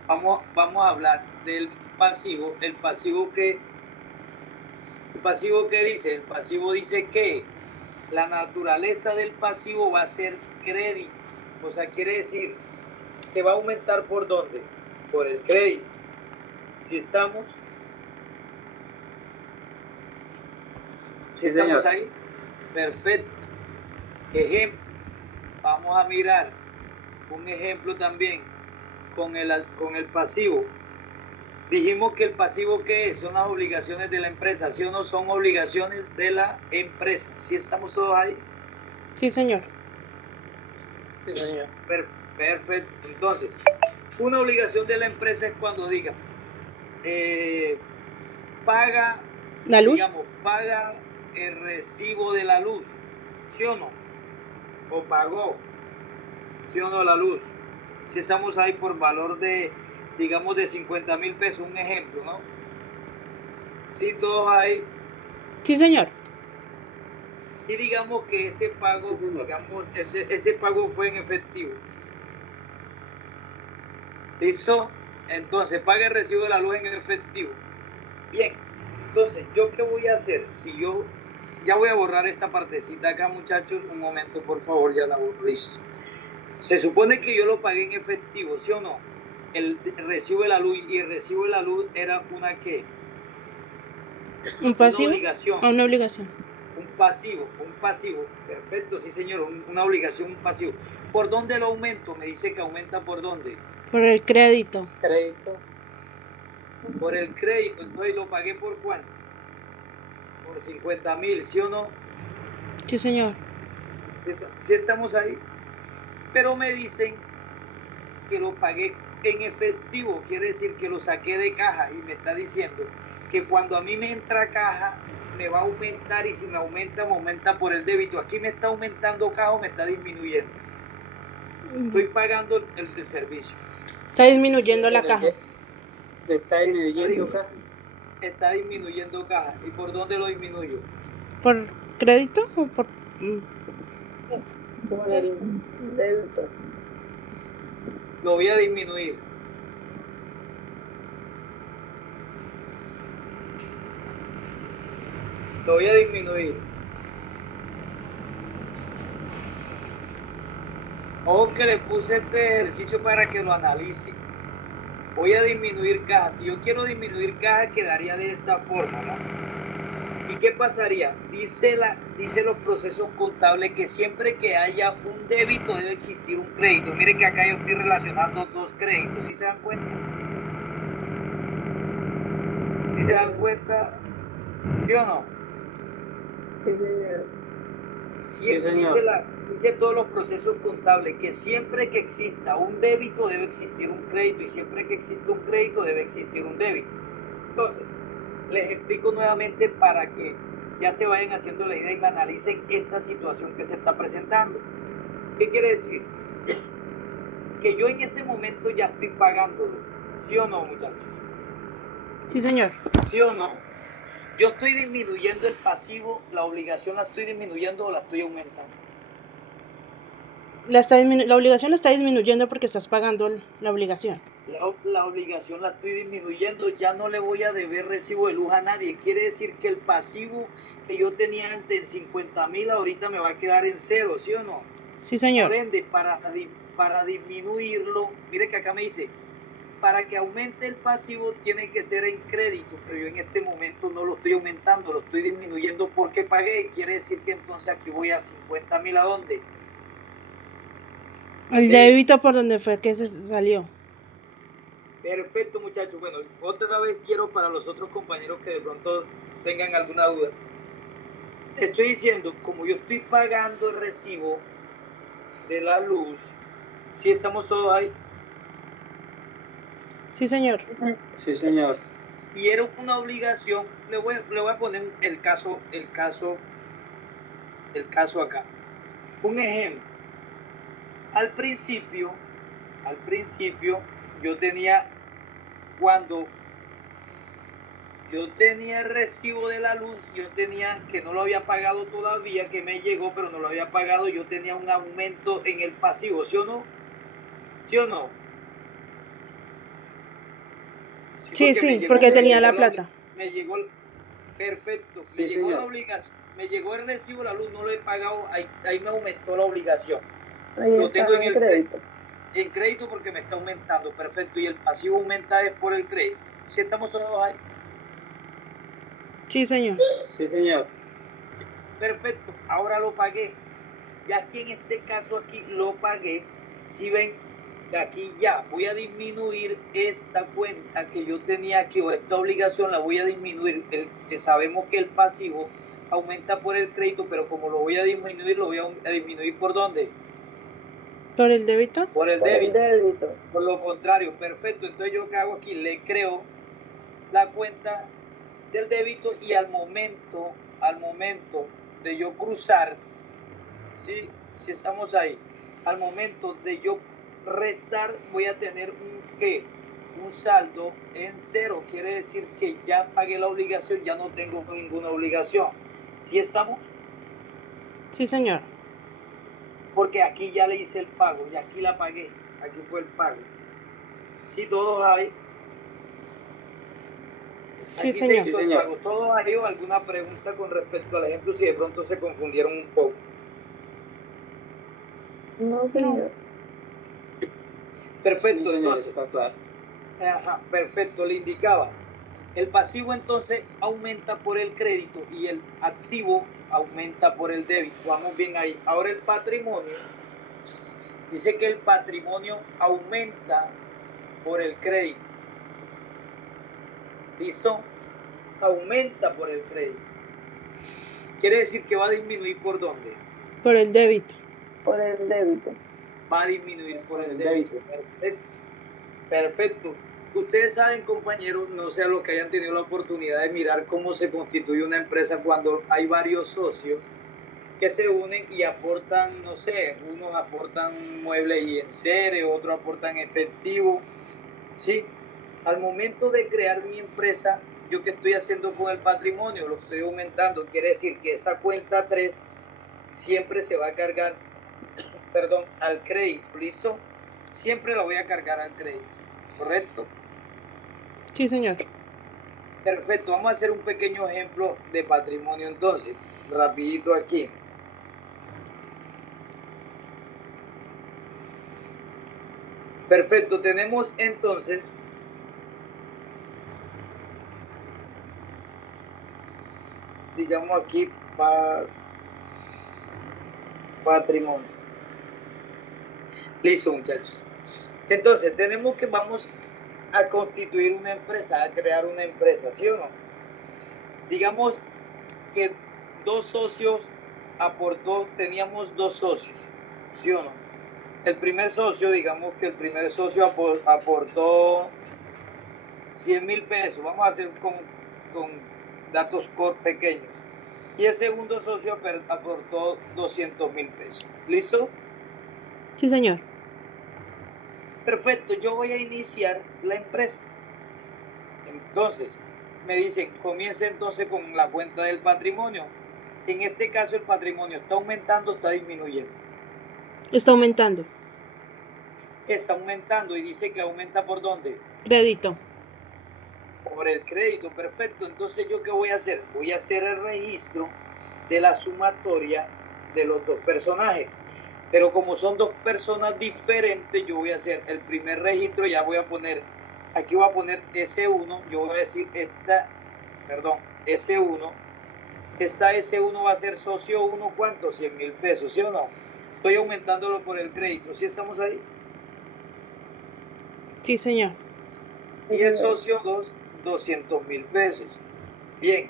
vamos a hablar del pasivo. El pasivo que dice, el pasivo dice que la naturaleza del pasivo va a ser crédito. O sea, quiere decir que va a aumentar ¿por dónde? Por el crédito. Si estamos ahí, perfecto. Ejemplo, vamos a mirar un ejemplo también con el pasivo. Dijimos que el pasivo, ¿qué es? Son las obligaciones de la empresa, ¿sí o no? Son obligaciones de la empresa. ¿Sí estamos todos ahí? Sí, señor. Sí, señor. Perfecto. Entonces, una obligación de la empresa es cuando diga, paga, ¿La luz? digamos, paga el recibo de la luz, ¿sí o no? O pagó, ¿sí o no? La luz. Si estamos ahí por valor de, digamos, de 50.000 pesos, un ejemplo, ¿no? Sí, todos ahí. Sí, señor. Y digamos que ese pago, digamos, ese pago fue en efectivo. ¿Listo? Entonces, paga el recibo de la luz en efectivo. Bien, entonces, ¿yo qué voy a hacer? Si yo, ya voy a borrar esta partecita acá, muchachos, un momento, por favor, ya la borro, listo. Se supone que yo lo pagué en efectivo, ¿sí o no? El recibo de la luz, y el recibo de la luz era una ¿qué? ¿Un pasivo? Una obligación. ¿O una obligación? Un pasivo, perfecto, sí señor, una obligación, un pasivo. ¿Por dónde lo aumento? Me dice que aumenta ¿por dónde? Por el crédito. Crédito. Por el crédito, entonces lo pagué ¿por cuánto? Por 50.000, ¿sí o no? Sí, señor. Sí estamos ahí. Pero me dicen que lo pagué en efectivo, quiere decir que lo saqué de caja, y me está diciendo que cuando a mí me entra caja me va a aumentar, y si me aumenta por el débito. Aquí me está aumentando caja o me está disminuyendo. Estoy pagando el servicio. Está disminuyendo la caja. Está disminuyendo caja. Está disminuyendo caja. ¿Y por dónde lo disminuyo? ¿Por crédito o por...? Por el débito. Lo voy a disminuir. Lo voy a disminuir. Ojo que le puse este ejercicio para que lo analice. Voy a disminuir caja. Si yo quiero disminuir caja, quedaría de esta forma, ¿no? ¿Y qué pasaría? Dice los procesos contables que siempre que haya un débito debe existir un crédito. Mire que acá yo estoy relacionando dos créditos. ¿Sí se dan cuenta? ¿Sí se dan cuenta? ¿Sí o no? Sí, señor. Dice todos los procesos contables que siempre que exista un débito debe existir un crédito, y siempre que exista un crédito debe existir un débito. Entonces, les explico nuevamente para que ya se vayan haciendo la idea y analicen esta situación que se está presentando. ¿Qué quiere decir? Que yo en ese momento ya estoy pagándolo, ¿sí o no, muchachos? Sí, señor. ¿Sí o no? Yo estoy disminuyendo el pasivo, la obligación la estoy disminuyendo o la estoy aumentando. La obligación la está disminuyendo porque estás pagando la obligación. La obligación la estoy disminuyendo, ya no le voy a deber recibo de luz a nadie. Quiere decir que el pasivo que yo tenía antes en 50.000 ahorita me va a quedar en cero, ¿sí o no? Sí, señor. Por ende, para disminuirlo, mire que acá me dice, para que aumente el pasivo tiene que ser en crédito, pero yo en este momento no lo estoy aumentando, lo estoy disminuyendo porque pagué. Quiere decir que entonces aquí voy a 50.000, ¿a dónde? El débito por donde fue que se salió. Perfecto, muchachos. Bueno, otra vez quiero, para los otros compañeros que de pronto tengan alguna duda, estoy diciendo, como yo estoy pagando el recibo de la luz, ¿sí estamos todos ahí? Sí, señor. Sí, señor. Y era una obligación. Le voy a poner el caso acá. Un ejemplo. Al principio, yo tenía, cuando yo tenía el recibo de la luz, yo tenía, que no lo había pagado todavía, que me llegó, pero no lo había pagado, yo tenía un aumento en el pasivo, ¿sí o no? ¿Sí o no? Sí, porque tenía la plata. Me llegó, perfecto, Sí, me llegó señor. la obligación. me llegó el recibo de la luz, no lo he pagado, ahí me aumentó la obligación. Ahí Lo está tengo en en el crédito. En crédito porque me está aumentando, perfecto. Y el pasivo aumenta es por el crédito. Si estamos todos ahí. Sí, señor. Sí, señor. Perfecto, ahora lo pagué. Ya aquí en este caso aquí lo pagué. Si ven que aquí ya voy a disminuir esta cuenta que yo tenía aquí o esta obligación la voy a disminuir. Que sabemos que el pasivo aumenta por el crédito, pero como lo voy a disminuir, lo voy a disminuir ¿por dónde? ¿Por el débito? Por el Por el débito. débito. Por lo contrario, perfecto. Entonces yo qué hago aquí, le creo la cuenta del débito y al momento de yo cruzar, ¿sí? Si estamos ahí, al momento de yo restar voy a tener un saldo en cero, quiere decir que ya pagué la obligación, ya no tengo ninguna obligación. ¿Sí estamos? Sí, señor. Porque aquí ya le hice el pago y aquí la pagué, aquí fue el pago. ¿Sí todos hay? Sí, Aquí señor. se hizo el pago. ¿Todos hay alguna pregunta con respecto al ejemplo si de pronto se confundieron un poco? No, señor. Perfecto, Sí, señor, entonces. está claro. Ajá, perfecto, le indicaba. El pasivo entonces aumenta por el crédito y el activo aumenta por el débito. Vamos bien ahí. Ahora el patrimonio. Dice que el patrimonio aumenta por el crédito. ¿Listo? Aumenta por el crédito. Quiere decir que va a disminuir ¿por dónde? Por el débito. Por el débito. Va a disminuir por el débito. Perfecto. Perfecto. Ustedes saben, compañeros, no sé a los que hayan tenido la oportunidad de mirar cómo se constituye una empresa cuando hay varios socios que se unen y aportan, no sé, unos aportan muebles y enseres, otros aportan efectivo, ¿sí? Al momento de crear mi empresa, ¿yo qué estoy haciendo con el patrimonio? Lo estoy aumentando, quiere decir que esa cuenta 3 siempre se va a cargar, perdón, al crédito, ¿listo? Siempre la voy a cargar al crédito, ¿correcto? Sí, señor. Perfecto, vamos a hacer un pequeño ejemplo de patrimonio entonces, rapidito aquí. Perfecto, tenemos entonces digamos aquí patrimonio. Listo, muchachos. Entonces, vamos a constituir una empresa, a crear una empresa, ¿sí o no? Digamos que teníamos dos socios, ¿sí o no? El primer socio, digamos que el primer socio aportó 100.000 pesos, vamos a hacer con datos pequeños. Y el segundo socio aportó 200.000 pesos. ¿Listo? Sí, señor. Perfecto, yo voy a iniciar la empresa. Entonces, me dicen, comience entonces con la cuenta del patrimonio. En este caso, el patrimonio está aumentando, está disminuyendo. Está aumentando. Está aumentando y dice que aumenta ¿por dónde? Crédito. Por el crédito, perfecto. Entonces, ¿yo qué voy a hacer? Voy a hacer el registro de la sumatoria de los dos personajes. Pero como son dos personas diferentes, yo voy a hacer el primer registro, aquí voy a poner S1, yo voy a decir S1, esta S1 va a ser socio 1, ¿cuánto? 100.000 pesos, ¿sí o no? Estoy aumentándolo por el crédito, ¿sí estamos ahí? Sí, señor. Y el socio 2, 200.000 pesos. Bien,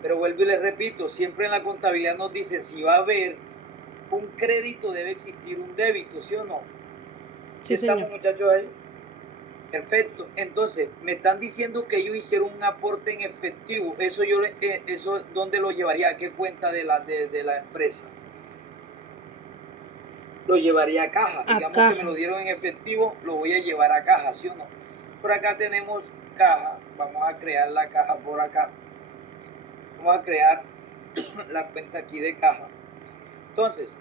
pero vuelvo y les repito, siempre en la contabilidad nos dice si va a haber un crédito debe existir un débito, ¿sí o no? Sí, ¿Estamos, señor. muchachos, ahí? Perfecto. Entonces, me están diciendo que ellos hicieron un aporte en efectivo. Eso ¿dónde lo llevaría? ¿A qué cuenta de la empresa? Lo llevaría a caja. Digamos caja. que me lo dieron en efectivo, lo voy a llevar a caja, ¿sí o no? Por acá tenemos caja. Vamos a crear la caja por acá. Vamos a crear la cuenta aquí de caja. Entonces,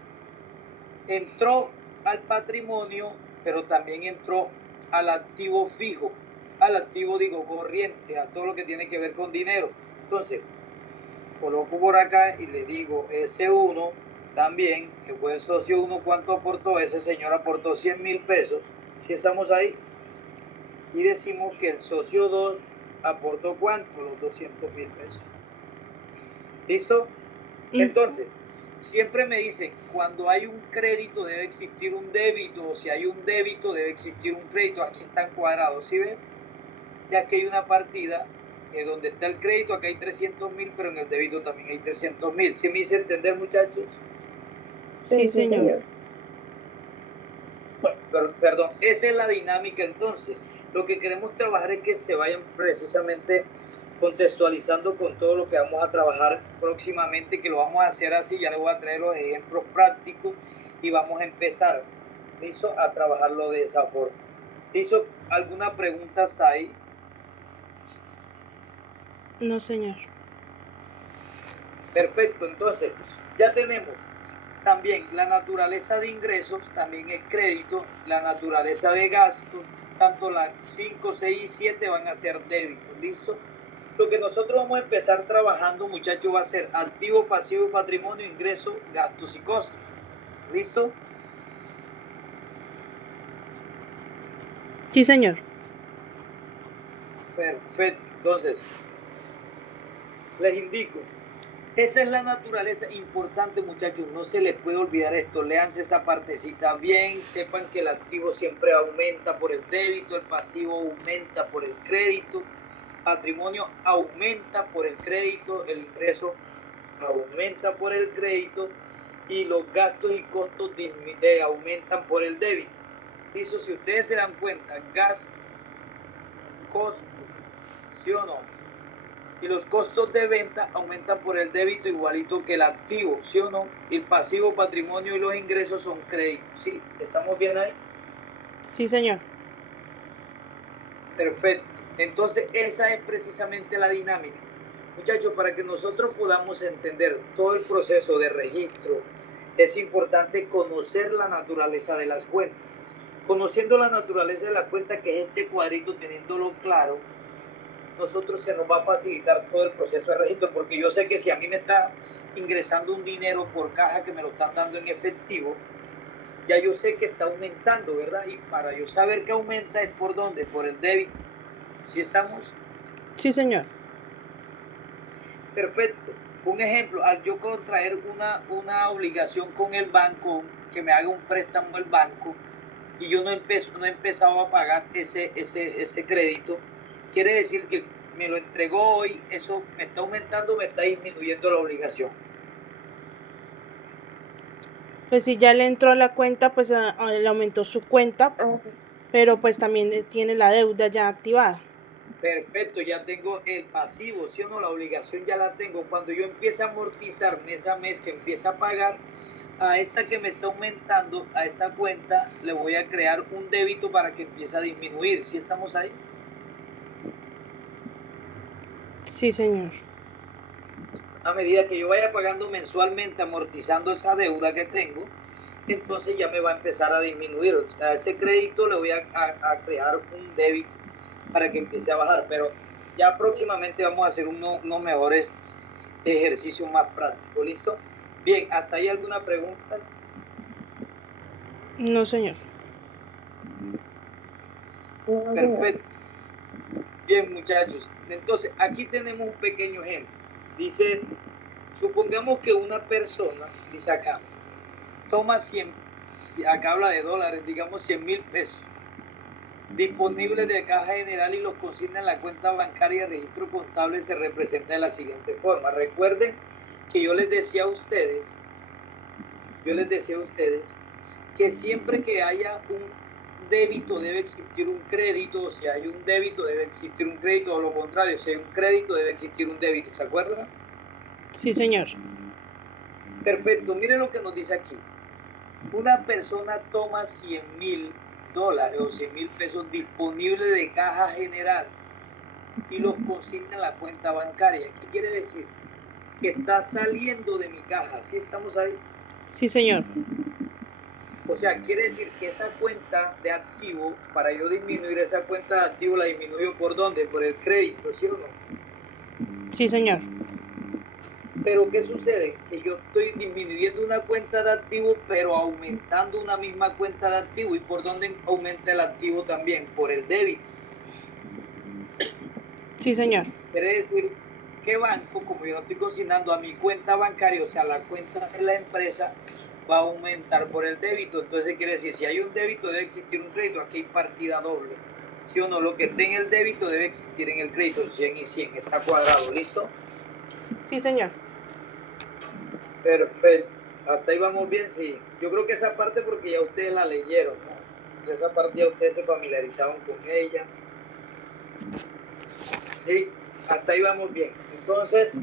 entró al patrimonio, pero también entró al activo fijo, al activo corriente, a todo lo que tiene que ver con dinero. Entonces, coloco por acá y le digo S1 también, que fue el socio 1, ¿cuánto aportó? Ese señor aportó 100.000 pesos, si estamos ahí, y decimos que el socio 2 aportó ¿cuánto? Los 200.000 pesos. ¿Listo? Entonces, siempre me dicen, cuando hay un crédito debe existir un débito, o si hay un débito debe existir un crédito. Aquí están cuadrados, ¿sí ven? Ya que hay una partida donde está el crédito, acá hay 300.000, pero en el débito también hay 300.000. ¿Sí me hice entender, muchachos? Sí, señor. Bueno, perdón, esa es la dinámica entonces. Lo que queremos trabajar es que se vayan precisamente contextualizando con todo lo que vamos a trabajar próximamente, que lo vamos a hacer así. Ya les voy a traer los ejemplos prácticos y vamos a empezar, ¿listo?, a trabajarlo de esa forma. ¿Listo? ¿Alguna pregunta hasta ahí? No, señor. Perfecto, entonces ya tenemos también la naturaleza de ingresos, también es crédito, la naturaleza de gastos, tanto las 5, 6 y 7 van a ser débitos, ¿listo? Lo que nosotros vamos a empezar trabajando, muchachos, va a ser activo, pasivo, patrimonio, ingresos, gastos y costos, ¿listo? Sí, señor. Perfecto, entonces les indico, esa es la naturaleza importante, muchachos, no se les puede olvidar esto, léanse esta partecita bien, sepan que el activo siempre aumenta por el débito, el pasivo aumenta por el crédito, patrimonio aumenta por el crédito, el ingreso aumenta por el crédito y los gastos y costos aumentan por el débito. Eso, si ustedes se dan cuenta, gastos, costos, ¿sí o no? Y los costos de venta aumentan por el débito igualito que el activo, ¿sí o no? El pasivo, patrimonio y los ingresos son créditos, ¿sí? ¿Estamos bien ahí? Sí, señor. Perfecto. Entonces, esa es precisamente la dinámica. Muchachos, para que nosotros podamos entender todo el proceso de registro, es importante conocer la naturaleza de las cuentas. Conociendo la naturaleza de la cuenta, que es este cuadrito, teniéndolo claro, nosotros se nos va a facilitar todo el proceso de registro, porque yo sé que si a mí me está ingresando un dinero por caja que me lo están dando en efectivo, ya yo sé que está aumentando, ¿verdad? Y para yo saber que aumenta es por dónde, por el débito. ¿Sí estamos? Sí, señor. Perfecto. Un ejemplo, al yo contraer una obligación con el banco, que me haga un préstamo el banco, y yo no he empezado a pagar ese crédito, quiere decir que me lo entregó hoy, eso me está aumentando, me está disminuyendo la obligación. Pues si ya le entró a la cuenta, pues le aumentó su cuenta, pero pues también tiene la deuda ya activada. Perfecto, ya tengo el pasivo, ¿sí o no? La obligación ya la tengo. Cuando yo empiece a amortizar mes a mes, que empiece a pagar, a esta que me está aumentando, a esta cuenta, le voy a crear un débito para que empiece a disminuir. ¿Sí estamos ahí? Sí, señor. A medida que yo vaya pagando mensualmente, amortizando esa deuda que tengo, entonces ya me va a empezar a disminuir. A ese crédito le voy a crear un débito para que empiece a bajar, pero ya próximamente vamos a hacer unos mejores ejercicios más prácticos. ¿Listo? Bien, ¿hasta ahí alguna pregunta? No, señor. Perfecto. Bien, muchachos, entonces aquí tenemos un pequeño ejemplo. Dice, supongamos que una persona, dice acá, toma 100, acá habla de dólares, digamos 100.000 pesos, disponibles de caja general y los consigna en la cuenta bancaria de registro contable. Se representa de la siguiente forma. Recuerden que yo les decía a ustedes que siempre que haya un débito debe existir un crédito, si hay un débito debe existir un crédito, o lo contrario, si hay un crédito debe existir un débito, ¿se acuerdan? Sí, señor. Perfecto, miren lo que nos dice aquí. Una persona toma 100.000 dólares o 100.000 pesos disponibles de caja general y los consigna en la cuenta bancaria. ¿Qué quiere decir? Que está saliendo de mi caja, ¿sí estamos ahí? Sí, señor. O sea, quiere decir que esa cuenta de activo, para yo disminuir esa cuenta de activo, la disminuyo ¿por dónde? Por el crédito, ¿sí o no? Sí, señor. Pero ¿qué sucede? Que yo estoy disminuyendo una cuenta de activo, pero aumentando una misma cuenta de activo. ¿Y por dónde aumenta el activo también? Por el débito. Sí, señor. Quiere decir que banco, como yo no estoy consignando a mi cuenta bancaria, o sea, la cuenta de la empresa, va a aumentar por el débito. Entonces quiere decir, si hay un débito, debe existir un crédito. Aquí hay partida doble. ¿Sí o no? Lo que esté en el débito debe existir en el crédito. 100 y 100. Está cuadrado. ¿Listo? Sí, señor. Perfecto. Hasta ahí vamos bien, sí. Yo creo que esa parte porque ya ustedes la leyeron, ¿no? Esa parte ya ustedes se familiarizaron con ella. Sí, hasta ahí vamos bien. Entonces,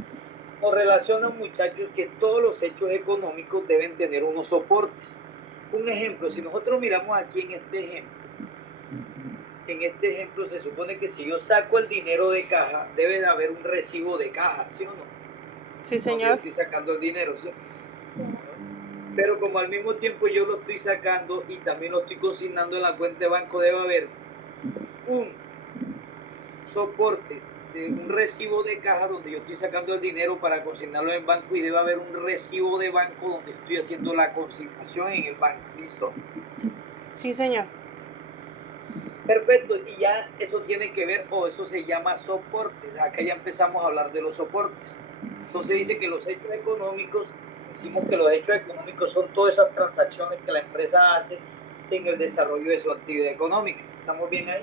nos relacionan, muchachos, que todos los hechos económicos deben tener unos soportes. Un ejemplo, si nosotros miramos aquí en este ejemplo se supone que si yo saco el dinero de caja, debe de haber un recibo de caja, ¿sí o no? Sí, Porque yo señor. estoy sacando el dinero, ¿sí? Pero como al mismo tiempo yo lo estoy sacando y también lo estoy consignando en la cuenta de banco, debe haber un soporte de un recibo de caja donde yo estoy sacando el dinero para consignarlo en banco y debe haber un recibo de banco donde estoy haciendo la consignación en el banco. ¿Listo? Sí, señor. Perfecto. Y ya eso tiene que ver, o eso se llama soportes. Acá ya empezamos a hablar de los soportes. Entonces dice que los hechos económicos, decimos que los hechos económicos son todas esas transacciones que la empresa hace en el desarrollo de su actividad económica. ¿Estamos bien ahí?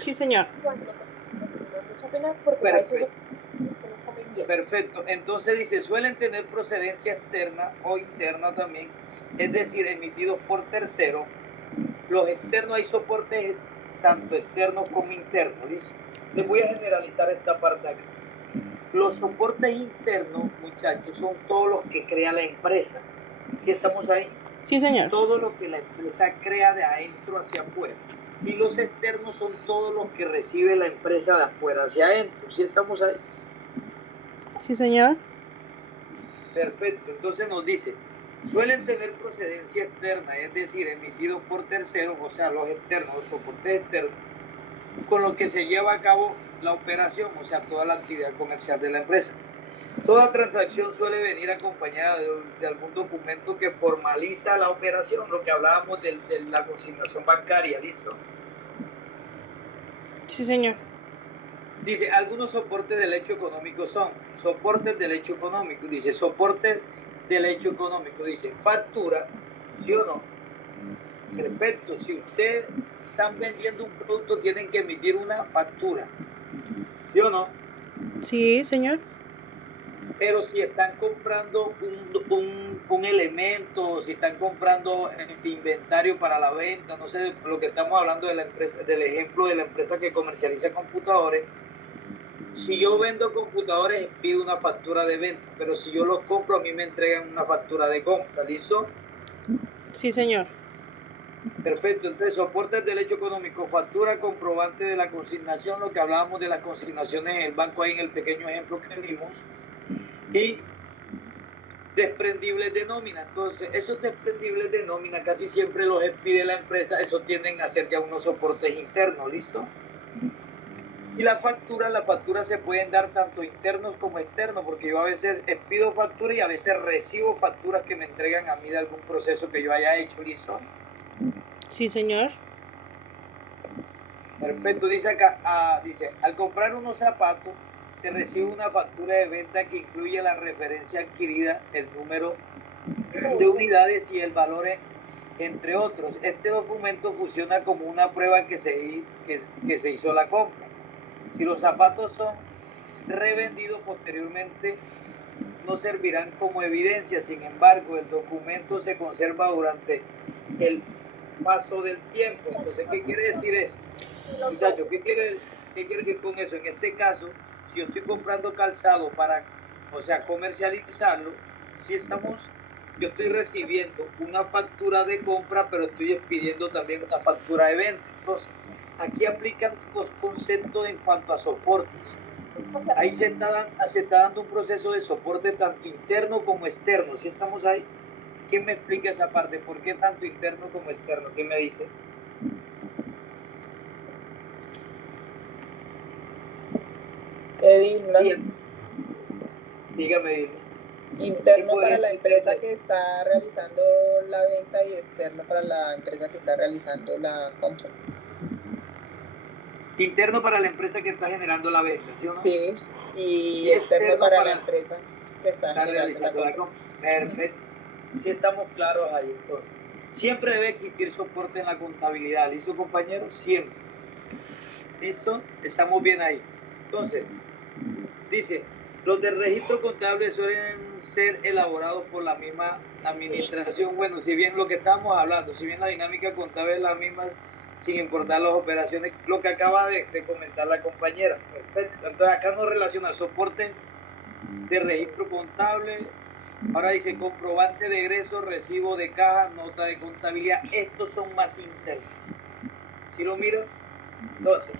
Sí, señor. Mucha pena porque Perfecto. parece Perfecto. Entonces dice, suelen tener procedencia externa o interna también, es decir, emitidos por terceros. Los externos hay soportes tanto externos como internos. ¿Listo? Les voy a generalizar esta parte acá. Los soportes internos, muchachos, son todos los que crea la empresa. ¿Sí estamos ahí? Sí, señor. Todo lo que la empresa crea de adentro hacia afuera. Y los externos son todos los que recibe la empresa de afuera hacia adentro. ¿Sí estamos ahí? Sí, señor. Perfecto. Entonces nos dice, suelen tener procedencia externa, es decir, emitidos por terceros, o sea, los externos, los soportes externos, con lo que se lleva a cabo la operación, o sea, toda la actividad comercial de la empresa. Toda transacción suele venir acompañada de algún documento que formaliza la operación, lo que hablábamos de la consignación bancaria, ¿listo? Sí, señor. Dice, algunos soportes del hecho económico son soportes del hecho económico. Dice, soportes del hecho económico. Dice, factura, ¿sí o no? Perfecto. Si ustedes están vendiendo un producto, tienen que emitir una factura, ¿sí o no? Sí, señor. Pero si están comprando un elemento, si están comprando inventario para la venta, no sé, lo que estamos hablando de la empresa, del ejemplo de la empresa que comercializa computadores. Si yo vendo computadores, pido una factura de venta, pero si yo los compro, a mí me entregan una factura de compra, ¿listo? Sí, señor. Perfecto, entonces soporte el derecho económico, factura comprobante de la consignación, lo que hablábamos de las consignaciones en el banco ahí en el pequeño ejemplo que vimos, y desprendibles de nómina. Entonces, esos desprendibles de nómina casi siempre los expide la empresa, eso tienden a ser ya unos soportes internos, ¿listo? Y las facturas se pueden dar tanto internos como externos, porque yo a veces pido factura y a veces recibo facturas que me entregan a mí de algún proceso que yo haya hecho, ¿listo? Sí, señor. Perfecto, dice acá, dice, al comprar unos zapatos se recibe una factura de venta que incluye la referencia adquirida, el número de unidades y el valor, entre otros. Este documento funciona como una prueba que se hizo la compra. Si los zapatos son revendidos posteriormente, no servirán como evidencia. Sin embargo, el documento se conserva durante el paso del tiempo. Entonces, ¿qué quiere decir eso? Muchachos, ¿qué quiere decir con eso? En este caso, si yo estoy comprando calzado para, o sea, comercializarlo, yo estoy recibiendo una factura de compra, pero estoy expidiendo también una factura de venta. Entonces, aquí aplican los conceptos en cuanto a soportes. Ahí se está dando un proceso de soporte tanto interno como externo. ¿Sí estamos ahí? ¿Quién me explica esa parte? ¿Por qué tanto interno como externo? ¿Quién me dice? Edilma. Sí, Dígame. Interno para la empresa que está realizando la venta y externo para la empresa que está realizando la compra. Interno para la empresa que está generando la venta, ¿sí o no? Sí, y externo para la empresa que está realizando la compra. Perfecto. Si estamos claros ahí, entonces. Siempre debe existir soporte en la contabilidad, ¿listo, compañeros? Siempre. ¿Listo? Estamos bien ahí. Entonces, dice, los de registro contable suelen ser elaborados por la misma administración. Bueno, si bien lo que estamos hablando, si bien la dinámica contable es la misma, sin importar las operaciones, lo que acaba de comentar la compañera. Perfecto. Entonces acá nos relaciona soporte de registro contable. Ahora dice comprobante de egreso, recibo de caja, nota de contabilidad. Estos son más internos. ¿Sí lo miro? Entonces,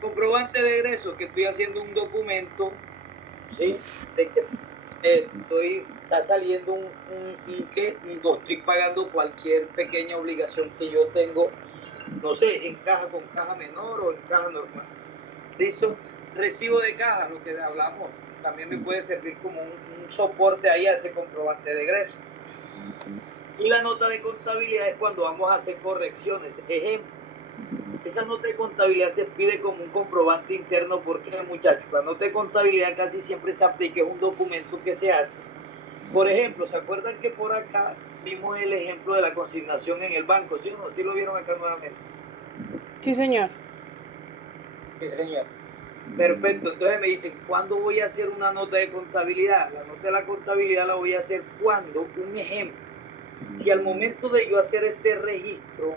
comprobante de egreso, que estoy haciendo un documento, ¿sí? De que está saliendo estoy pagando cualquier pequeña obligación que yo tengo, no sé, en caja con caja menor o en caja normal. ¿Listo? Recibo de caja, lo que hablamos, también me puede servir como un soporte ahí a ese comprobante de egreso. Y la nota de contabilidad es cuando vamos a hacer correcciones. Ejemplo, esa nota de contabilidad se pide como un comprobante interno porque, muchachos, la nota de contabilidad casi siempre se aplica, es un documento que se hace. Por ejemplo, ¿se acuerdan que por acá vimos el ejemplo de la consignación en el banco? ¿Sí o no? ¿Sí lo vieron acá nuevamente? Sí, señor. Sí, señor. Perfecto, entonces me dicen, ¿cuándo voy a hacer una nota de contabilidad? La nota de la contabilidad la voy a hacer cuando, un ejemplo, si al momento de yo hacer este registro,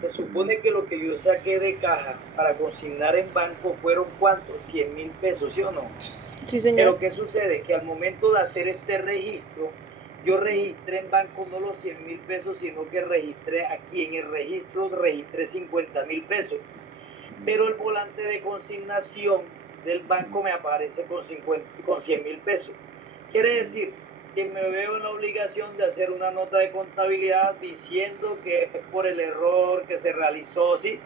se supone que lo que yo saqué de caja para consignar en banco fueron ¿cuántos? 100,000 pesos, ¿sí o no? Sí, señor. Pero ¿qué sucede? Que al momento de hacer este registro, yo registré en banco no los 100,000 pesos, sino que registré aquí en el registro, registré 50,000 pesos. Pero el volante de consignación del banco me aparece con 100,000 pesos. Quiere decir que me veo en la obligación de hacer una nota de contabilidad diciendo que es por el error que se realizó, ¿sí?,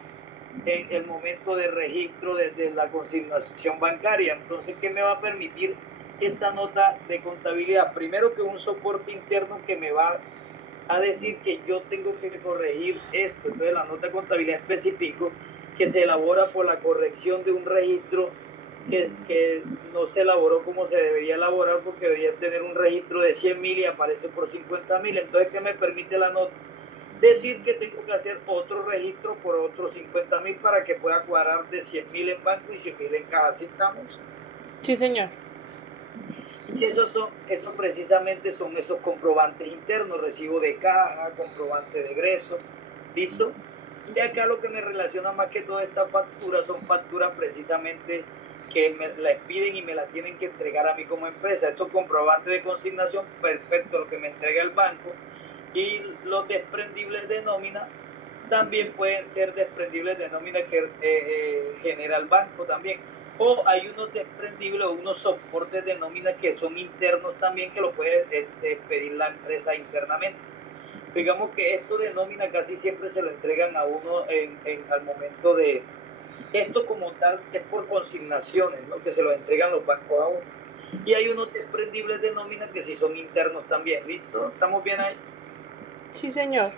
en el momento de registro de la consignación bancaria. Entonces, ¿qué me va a permitir esta nota de contabilidad? Primero, que un soporte interno que me va a decir que yo tengo que corregir esto. Entonces, la nota de contabilidad específico que se elabora por la corrección de un registro que no se elaboró como se debería elaborar, porque debería tener un registro de 100,000 y aparece por 50,000. Entonces, ¿qué me permite la nota? Decir que tengo que hacer otro registro por otros 50,000 para que pueda cuadrar de 100,000 en banco y 100,000 en caja. ¿Sí estamos? Sí, señor. Y esos precisamente son esos comprobantes internos, recibo de caja, comprobante de egreso, ¿listo? Y acá lo que me relaciona más que todas estas facturas son facturas precisamente que me las piden y me las tienen que entregar a mí como empresa. Estos comprobantes de consignación, perfecto, lo que me entrega el banco. Y los desprendibles de nómina también pueden ser desprendibles de nómina que genera el banco también. O hay unos desprendibles o unos soportes de nómina que son internos también, que lo puede pedir la empresa internamente. Digamos que esto de nómina casi siempre se lo entregan a uno al momento de... Esto como tal es por consignaciones, ¿no?, que se lo entregan los bancos a uno. Y hay unos desprendibles de nómina que sí son internos también. ¿Listo? ¿Estamos bien ahí? Sí, señor.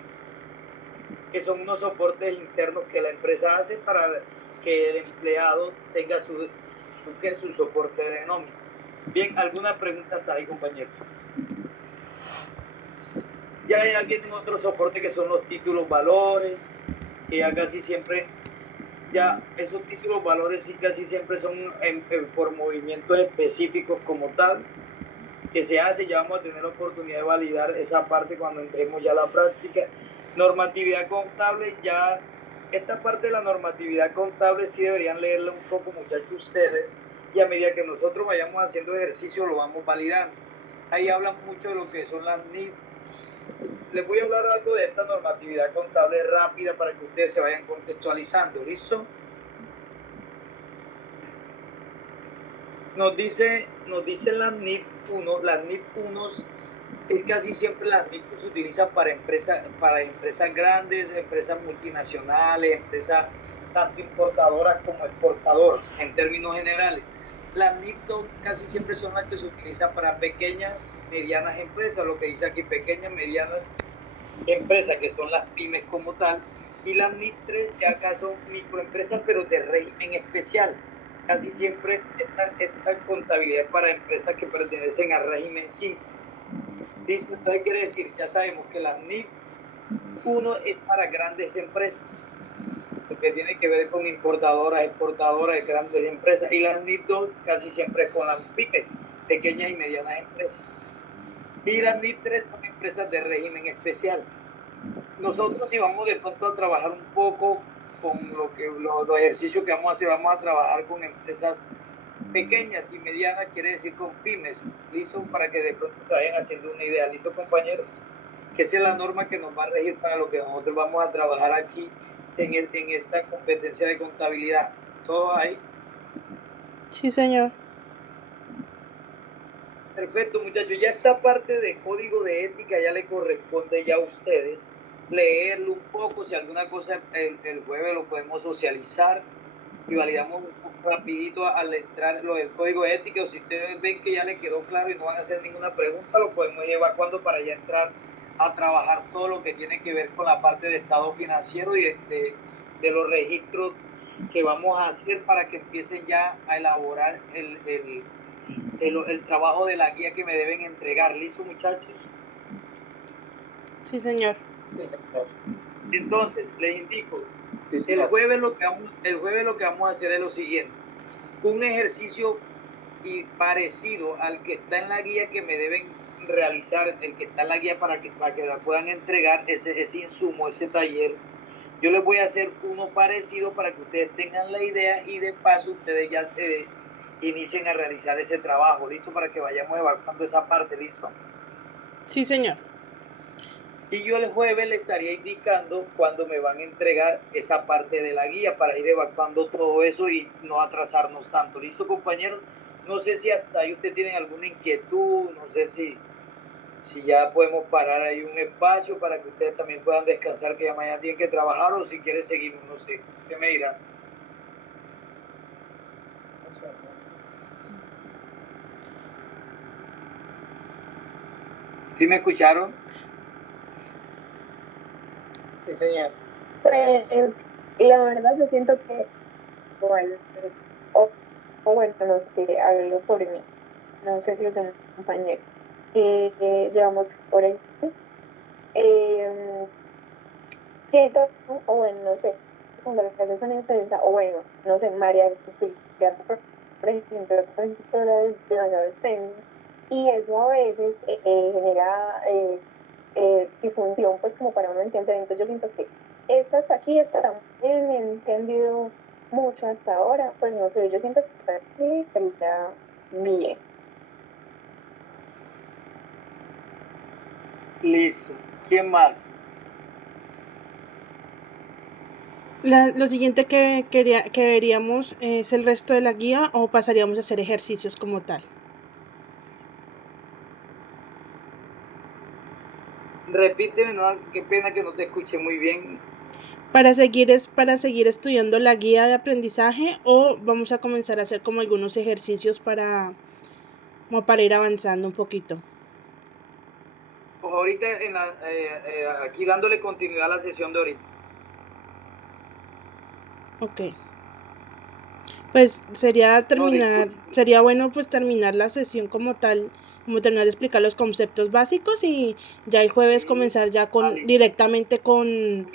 Que son unos soportes internos que la empresa hace para que el empleado tenga su soporte de nómina. Bien, ¿algunas preguntas hay, compañeros? Ya vienen otros soportes que son los títulos valores, que ya casi siempre, ya esos títulos valores sí casi siempre son por movimientos específicos como tal, que se hace. Ya vamos a tener la oportunidad de validar esa parte cuando entremos ya a la práctica. Normatividad contable, ya esta parte de la normatividad contable sí deberían leerla un poco, muchachos, ustedes, y a medida que nosotros vayamos haciendo ejercicio lo vamos validando. Ahí hablan mucho de lo que son las NIF. Les voy a hablar algo de esta normatividad contable rápida para que ustedes se vayan contextualizando. ¿Listo? Nos dice las NIF 1, las NIF 1 es casi siempre las NIF se utilizan para empresas grandes, empresas multinacionales, empresas tanto importadoras como exportadoras, en términos generales. Las NIF2 casi siempre son las que se utilizan para pequeñas, medianas empresas, lo que dice aquí, pequeñas, medianas empresas, que son las pymes como tal, y las NIF3 ya acá son microempresas, pero de régimen especial. Casi siempre esta contabilidad para empresas que pertenecen al régimen simple. ¿Qué quiere decir? Ya sabemos que la NIF1 es para grandes empresas, que tiene que ver con importadoras, exportadoras de grandes empresas, y las NIF2 casi siempre es con las pymes, pequeñas y medianas empresas. Y las NIF3 son empresas de régimen especial. Nosotros, si vamos de pronto a trabajar un poco con los ejercicios que vamos a hacer, vamos a trabajar con empresas pequeñas y medianas, quiere decir con pymes, listo, para que de pronto se vayan haciendo una idea, listo, compañeros, que esa es la norma que nos va a regir para lo que nosotros vamos a trabajar aquí en esta competencia de contabilidad. ¿Todo ahí? Sí, señor. Perfecto, muchachos. Ya esta parte de código de ética ya le corresponde ya a ustedes leerlo un poco. Si alguna cosa el jueves lo podemos socializar y validamos rapidito al entrar lo del código de ética, o si ustedes ven que ya le quedó claro y no van a hacer ninguna pregunta, lo podemos llevar cuando para ya entrar a trabajar todo lo que tiene que ver con la parte de estado financiero y de los registros que vamos a hacer para que empiecen ya a elaborar el trabajo de la guía que me deben entregar. ¿Listo, muchachos? Sí, señor. Sí, señor. Entonces, les indico, Sí, el señor. jueves lo que vamos a hacer es lo siguiente. Un ejercicio y parecido al que está en la guía que me deben realizar, el que está en la guía para que la puedan entregar, ese insumo, ese taller. Yo les voy a hacer uno parecido para que ustedes tengan la idea y de paso ustedes ya inicien a realizar ese trabajo, ¿listo? Para que vayamos evaluando esa parte, ¿listo? Sí, señor. Y yo el jueves les estaría indicando cuándo me van a entregar esa parte de la guía para ir evacuando todo eso y no atrasarnos tanto. ¿Listo, compañeros? No sé si hasta ahí ustedes tienen alguna inquietud, no sé si ya podemos parar ahí un espacio para que ustedes también puedan descansar, que ya mañana tienen que trabajar, o si quieren seguimos, no sé. ¿Qué me dirán? ¿Sí me escucharon? Sí, señor. Pues la verdad yo siento que, bueno, o bueno, no sé, hablo por mí, no sé si los demás compañeros, llevamos por ahí, siento, o bueno, no sé, cuando las clases son extensas, o bueno, no sé, María, por ejemplo, profesora de demasiado STEM, y eso a veces genera disfunción, pues como para uno entender. Entonces yo siento que esta hasta aquí está tan bien, he entendido mucho hasta ahora, pues no sé, yo siento que está aquí, pero está bien. Listo. ¿Quién más? Lo siguiente que veríamos es el resto de la guía o pasaríamos a hacer ejercicios como tal. Repíteme, no, qué pena que no te escuché muy bien. Para seguir estudiando la guía de aprendizaje o vamos a comenzar a hacer como algunos ejercicios como para ir avanzando un poquito. Pues ahorita aquí dándole continuidad a la sesión de ahorita. Ok. Pues sería bueno pues terminar la sesión como tal, como terminar de explicar los conceptos básicos y ya el jueves comenzar ya directamente con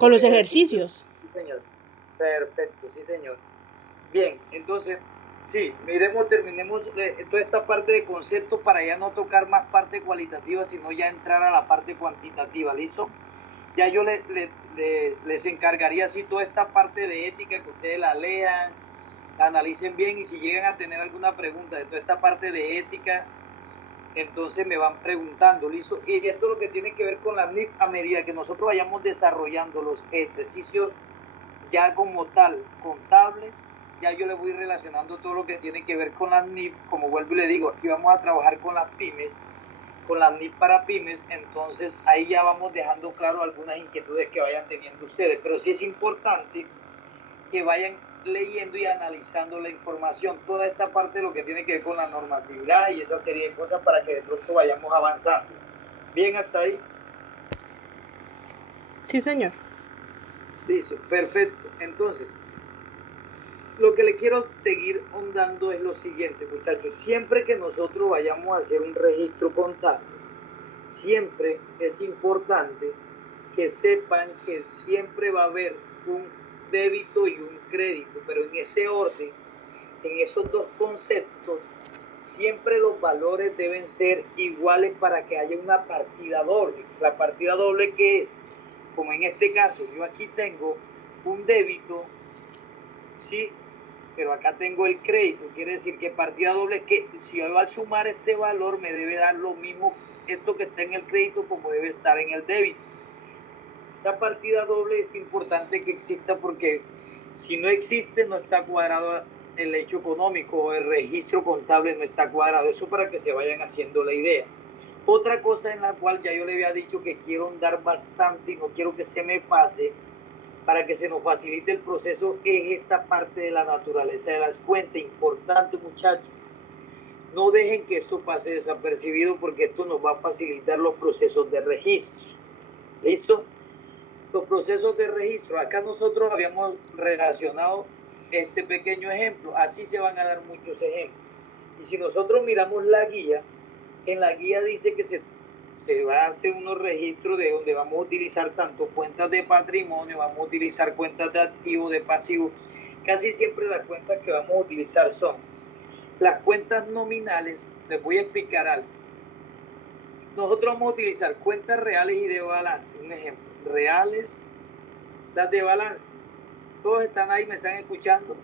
los ejercicios. Sí, señor. Perfecto, sí, señor. Bien, entonces, sí, terminemos toda esta parte de conceptos para ya no tocar más parte cualitativa, sino ya entrar a la parte cuantitativa, ¿listo? Ya yo les encargaría así toda esta parte de ética, que ustedes la lean, la analicen bien, y si llegan a tener alguna pregunta de toda esta parte de ética, entonces me van preguntando, ¿listo? Y esto es lo que tiene que ver con la NIF. A medida que nosotros vayamos desarrollando los ejercicios ya como tal, contables, ya yo les voy relacionando todo lo que tiene que ver con las NIF. Como vuelvo y le digo, aquí vamos a trabajar con las pymes, con las NIF para pymes, entonces ahí ya vamos dejando claro algunas inquietudes que vayan teniendo ustedes, pero sí es importante que vayan leyendo y analizando la información. Toda esta parte de lo que tiene que ver con la normatividad y esa serie de cosas para que de pronto vayamos avanzando. ¿Bien hasta ahí? Sí, señor. Listo, perfecto. Entonces, lo que le quiero seguir ahondando es lo siguiente, muchachos. Siempre que nosotros vayamos a hacer un registro contable, siempre es importante que sepan que siempre va a haber un débito y un crédito, pero en ese orden, en esos dos conceptos, siempre los valores deben ser iguales para que haya una partida doble. La partida doble, ¿qué es? Como en este caso, yo aquí tengo un débito, ¿sí? Pero acá tengo el crédito. Quiere decir que partida doble es que si yo al sumar este valor me debe dar lo mismo esto que está en el crédito como debe estar en el débito. Esa partida doble es importante que exista porque si no existe no está cuadrado el hecho económico o el registro contable no está cuadrado. Eso para que se vayan haciendo la idea. Otra cosa en la cual ya yo le había dicho que quiero ahondar bastante y no quiero que se me pase para que se nos facilite el proceso es esta parte de la naturaleza de las cuentas. Importante, muchachos. No dejen que esto pase desapercibido porque esto nos va a facilitar los procesos de registro. ¿Listo? Los procesos de registro. Acá nosotros habíamos relacionado este pequeño ejemplo. Así se van a dar muchos ejemplos. Y si nosotros miramos la guía, en la guía dice que se va a hacer unos registros de donde vamos a utilizar tanto cuentas de patrimonio, vamos a utilizar cuentas de activo, de pasivo. Casi siempre las cuentas que vamos a utilizar son las cuentas nominales. Les voy a explicar algo. Nosotros vamos a utilizar cuentas reales y de balance. Un ejemplo, reales, las de balance. ¿Todos están ahí? ¿Me están escuchando?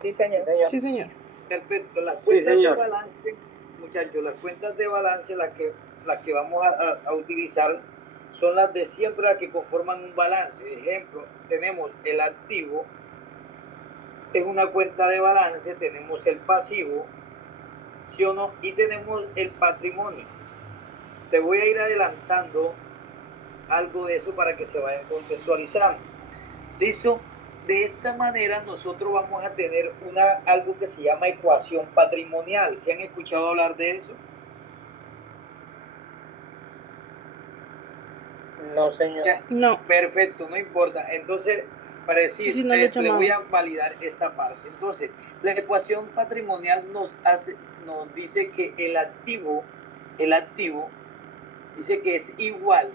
Sí, señor. Sí, señor. Perfecto. Las cuentas de balance, muchachos, las cuentas de balance, las que vamos a utilizar son las de siempre, las que conforman un balance. Ejemplo, tenemos el activo, es una cuenta de balance, tenemos el pasivo, ¿sí o no? Y tenemos el patrimonio. Te voy a ir adelantando algo de eso para que se vayan contextualizando. ¿Listo? De esta manera nosotros vamos a tener algo que se llama ecuación patrimonial. ¿Se han escuchado hablar de eso? No, señor. No. Perfecto, no importa. Entonces, para decir, Si no le voy a validar esta parte. Entonces, la ecuación patrimonial nos dice que el activo dice que es igual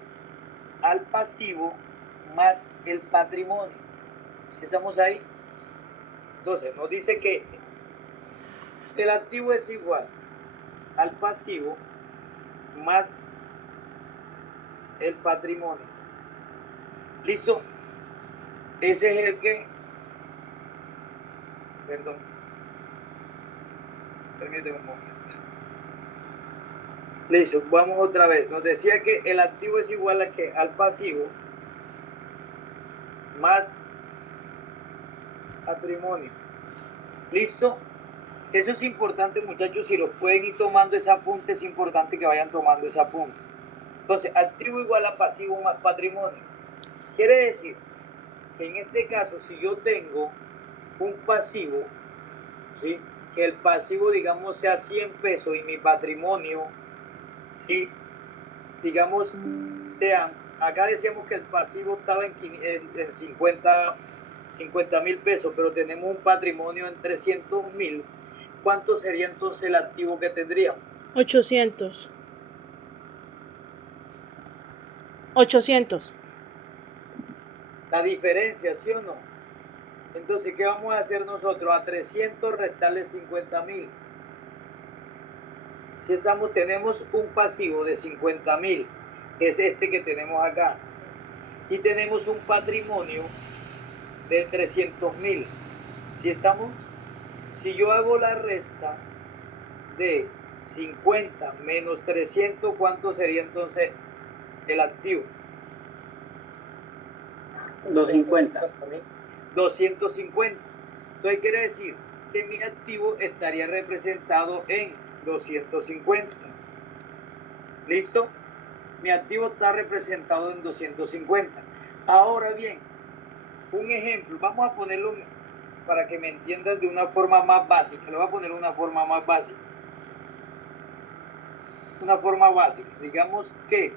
al pasivo más el patrimonio. ¿Sí estamos ahí? Entonces, nos dice que el activo es igual al pasivo más el patrimonio. ¿Listo? Ese es el que... Perdón. Permíteme un momento. Listo, vamos otra vez. Nos decía que el activo es igual al pasivo más patrimonio. ¿Listo? Eso es importante, muchachos. Si los pueden ir tomando ese apunte, es importante que vayan tomando ese apunte. Entonces, activo igual a pasivo más patrimonio. Quiere decir que en este caso, si yo tengo un pasivo, ¿sí? Que el pasivo, digamos, sea 100 pesos y mi patrimonio, ¿sí? Digamos, acá decíamos que el pasivo estaba en 50,000 pesos, pero tenemos un patrimonio en 300,000. ¿Cuánto sería entonces el activo que tendríamos? 800. La diferencia, ¿sí o no? Entonces, ¿qué vamos a hacer nosotros? A 300 restarle 50,000. Si tenemos un pasivo de 50,000, que es este que tenemos acá, y tenemos un patrimonio de 300,000. Si yo hago la resta de 50 menos 300, ¿cuánto sería entonces el activo? 250. 250. Entonces quiere decir que mi activo estaría representado en 250. ¿Listo? Mi activo está representado en 250. Ahora bien, Un ejemplo, vamos a ponerlo para que me entiendas de una forma más básica. Le voy a poner una forma más básica. Una forma básica. Digamos que,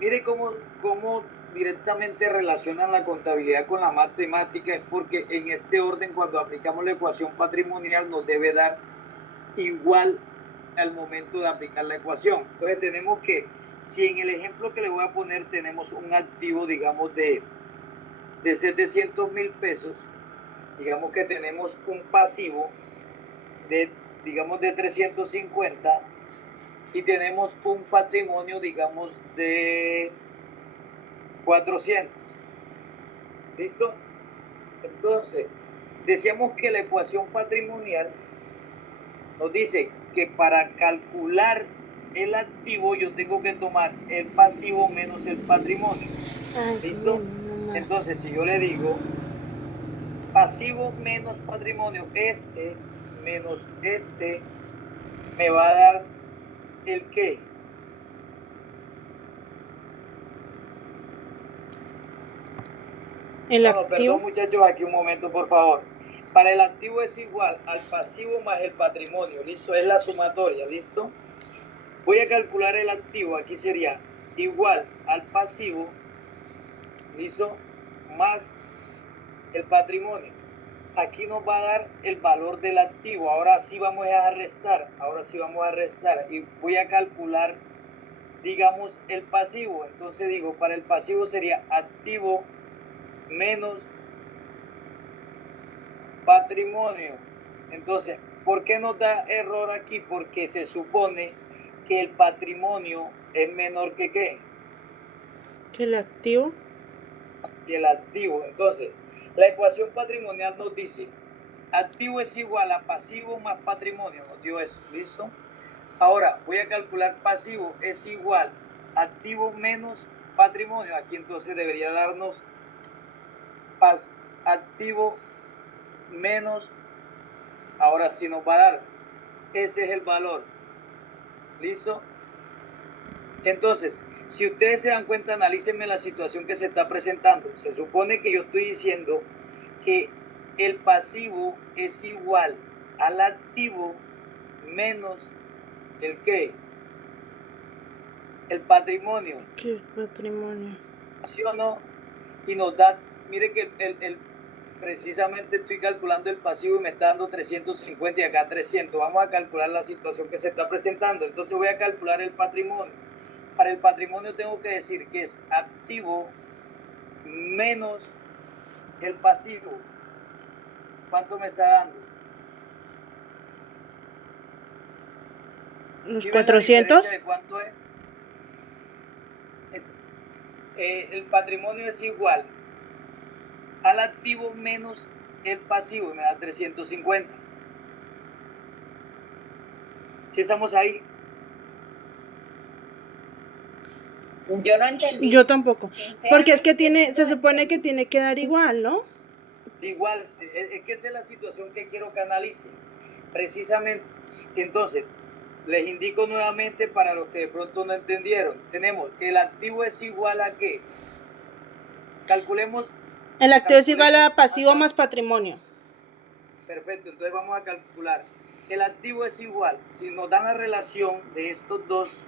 mire cómo directamente relacionan la contabilidad con la matemática, es porque en este orden, cuando aplicamos la ecuación patrimonial, nos debe dar igual al momento de aplicar la ecuación. Entonces tenemos que, si en el ejemplo que le voy a poner tenemos un activo, digamos, de 700,000 pesos, digamos que tenemos un pasivo de, digamos, de 350 y tenemos un patrimonio, digamos, de 400. ¿Listo? Entonces, decíamos que la ecuación patrimonial nos dice que para calcular el activo yo tengo que tomar el pasivo menos el patrimonio. ¿Listo? Entonces, si yo le digo pasivo menos patrimonio, este menos este, me va a dar el qué. El activo. Perdón, muchachos, aquí un momento, por favor. Para el activo es igual al pasivo más el patrimonio, ¿listo? Es la sumatoria, ¿listo? Voy a calcular el activo, aquí sería igual al pasivo, ¿listo? Más el patrimonio. Aquí nos va a dar el valor del activo. Ahora sí vamos a restar, y voy a calcular, digamos, el pasivo. Entonces digo, para el pasivo sería activo menos patrimonio. Entonces, ¿por qué nos da error aquí? Porque se supone que el patrimonio es menor que ¿qué? Que el activo. Que el activo. Entonces, la ecuación patrimonial nos dice activo es igual a pasivo más patrimonio. Nos dio eso, ¿listo? Ahora voy a calcular pasivo es igual activo menos patrimonio. Aquí entonces debería darnos activo menos, ahora sí nos va a dar, ese es el valor. ¿Listo? Entonces, si ustedes se dan cuenta, analícenme la situación que se está presentando. Se supone que yo estoy diciendo que el pasivo es igual al activo menos el ¿qué? El patrimonio. ¿Qué patrimonio? ¿Sí o no? Y nos da, mire que precisamente estoy calculando el pasivo y me está dando 350 y acá 300. Vamos a calcular la situación que se está presentando. Entonces voy a calcular el patrimonio. Para el patrimonio tengo que decir que es activo menos el pasivo. ¿Cuánto me está dando? Los 400. ¿De cuánto es? El patrimonio es igual al activo menos el pasivo y me da 350. ¿Sí estamos ahí? Yo no entendí. Yo tampoco. Porque es que se supone que tiene que dar igual, ¿no? Igual, es que esa es la situación que quiero que analicen, precisamente. Entonces, les indico nuevamente para los que de pronto no entendieron. Tenemos que el activo es igual a ¿qué? Calculemos. El activo es igual a pasivo más patrimonio. Perfecto, entonces vamos a calcular. El activo es igual, si nos dan la relación de estos dos,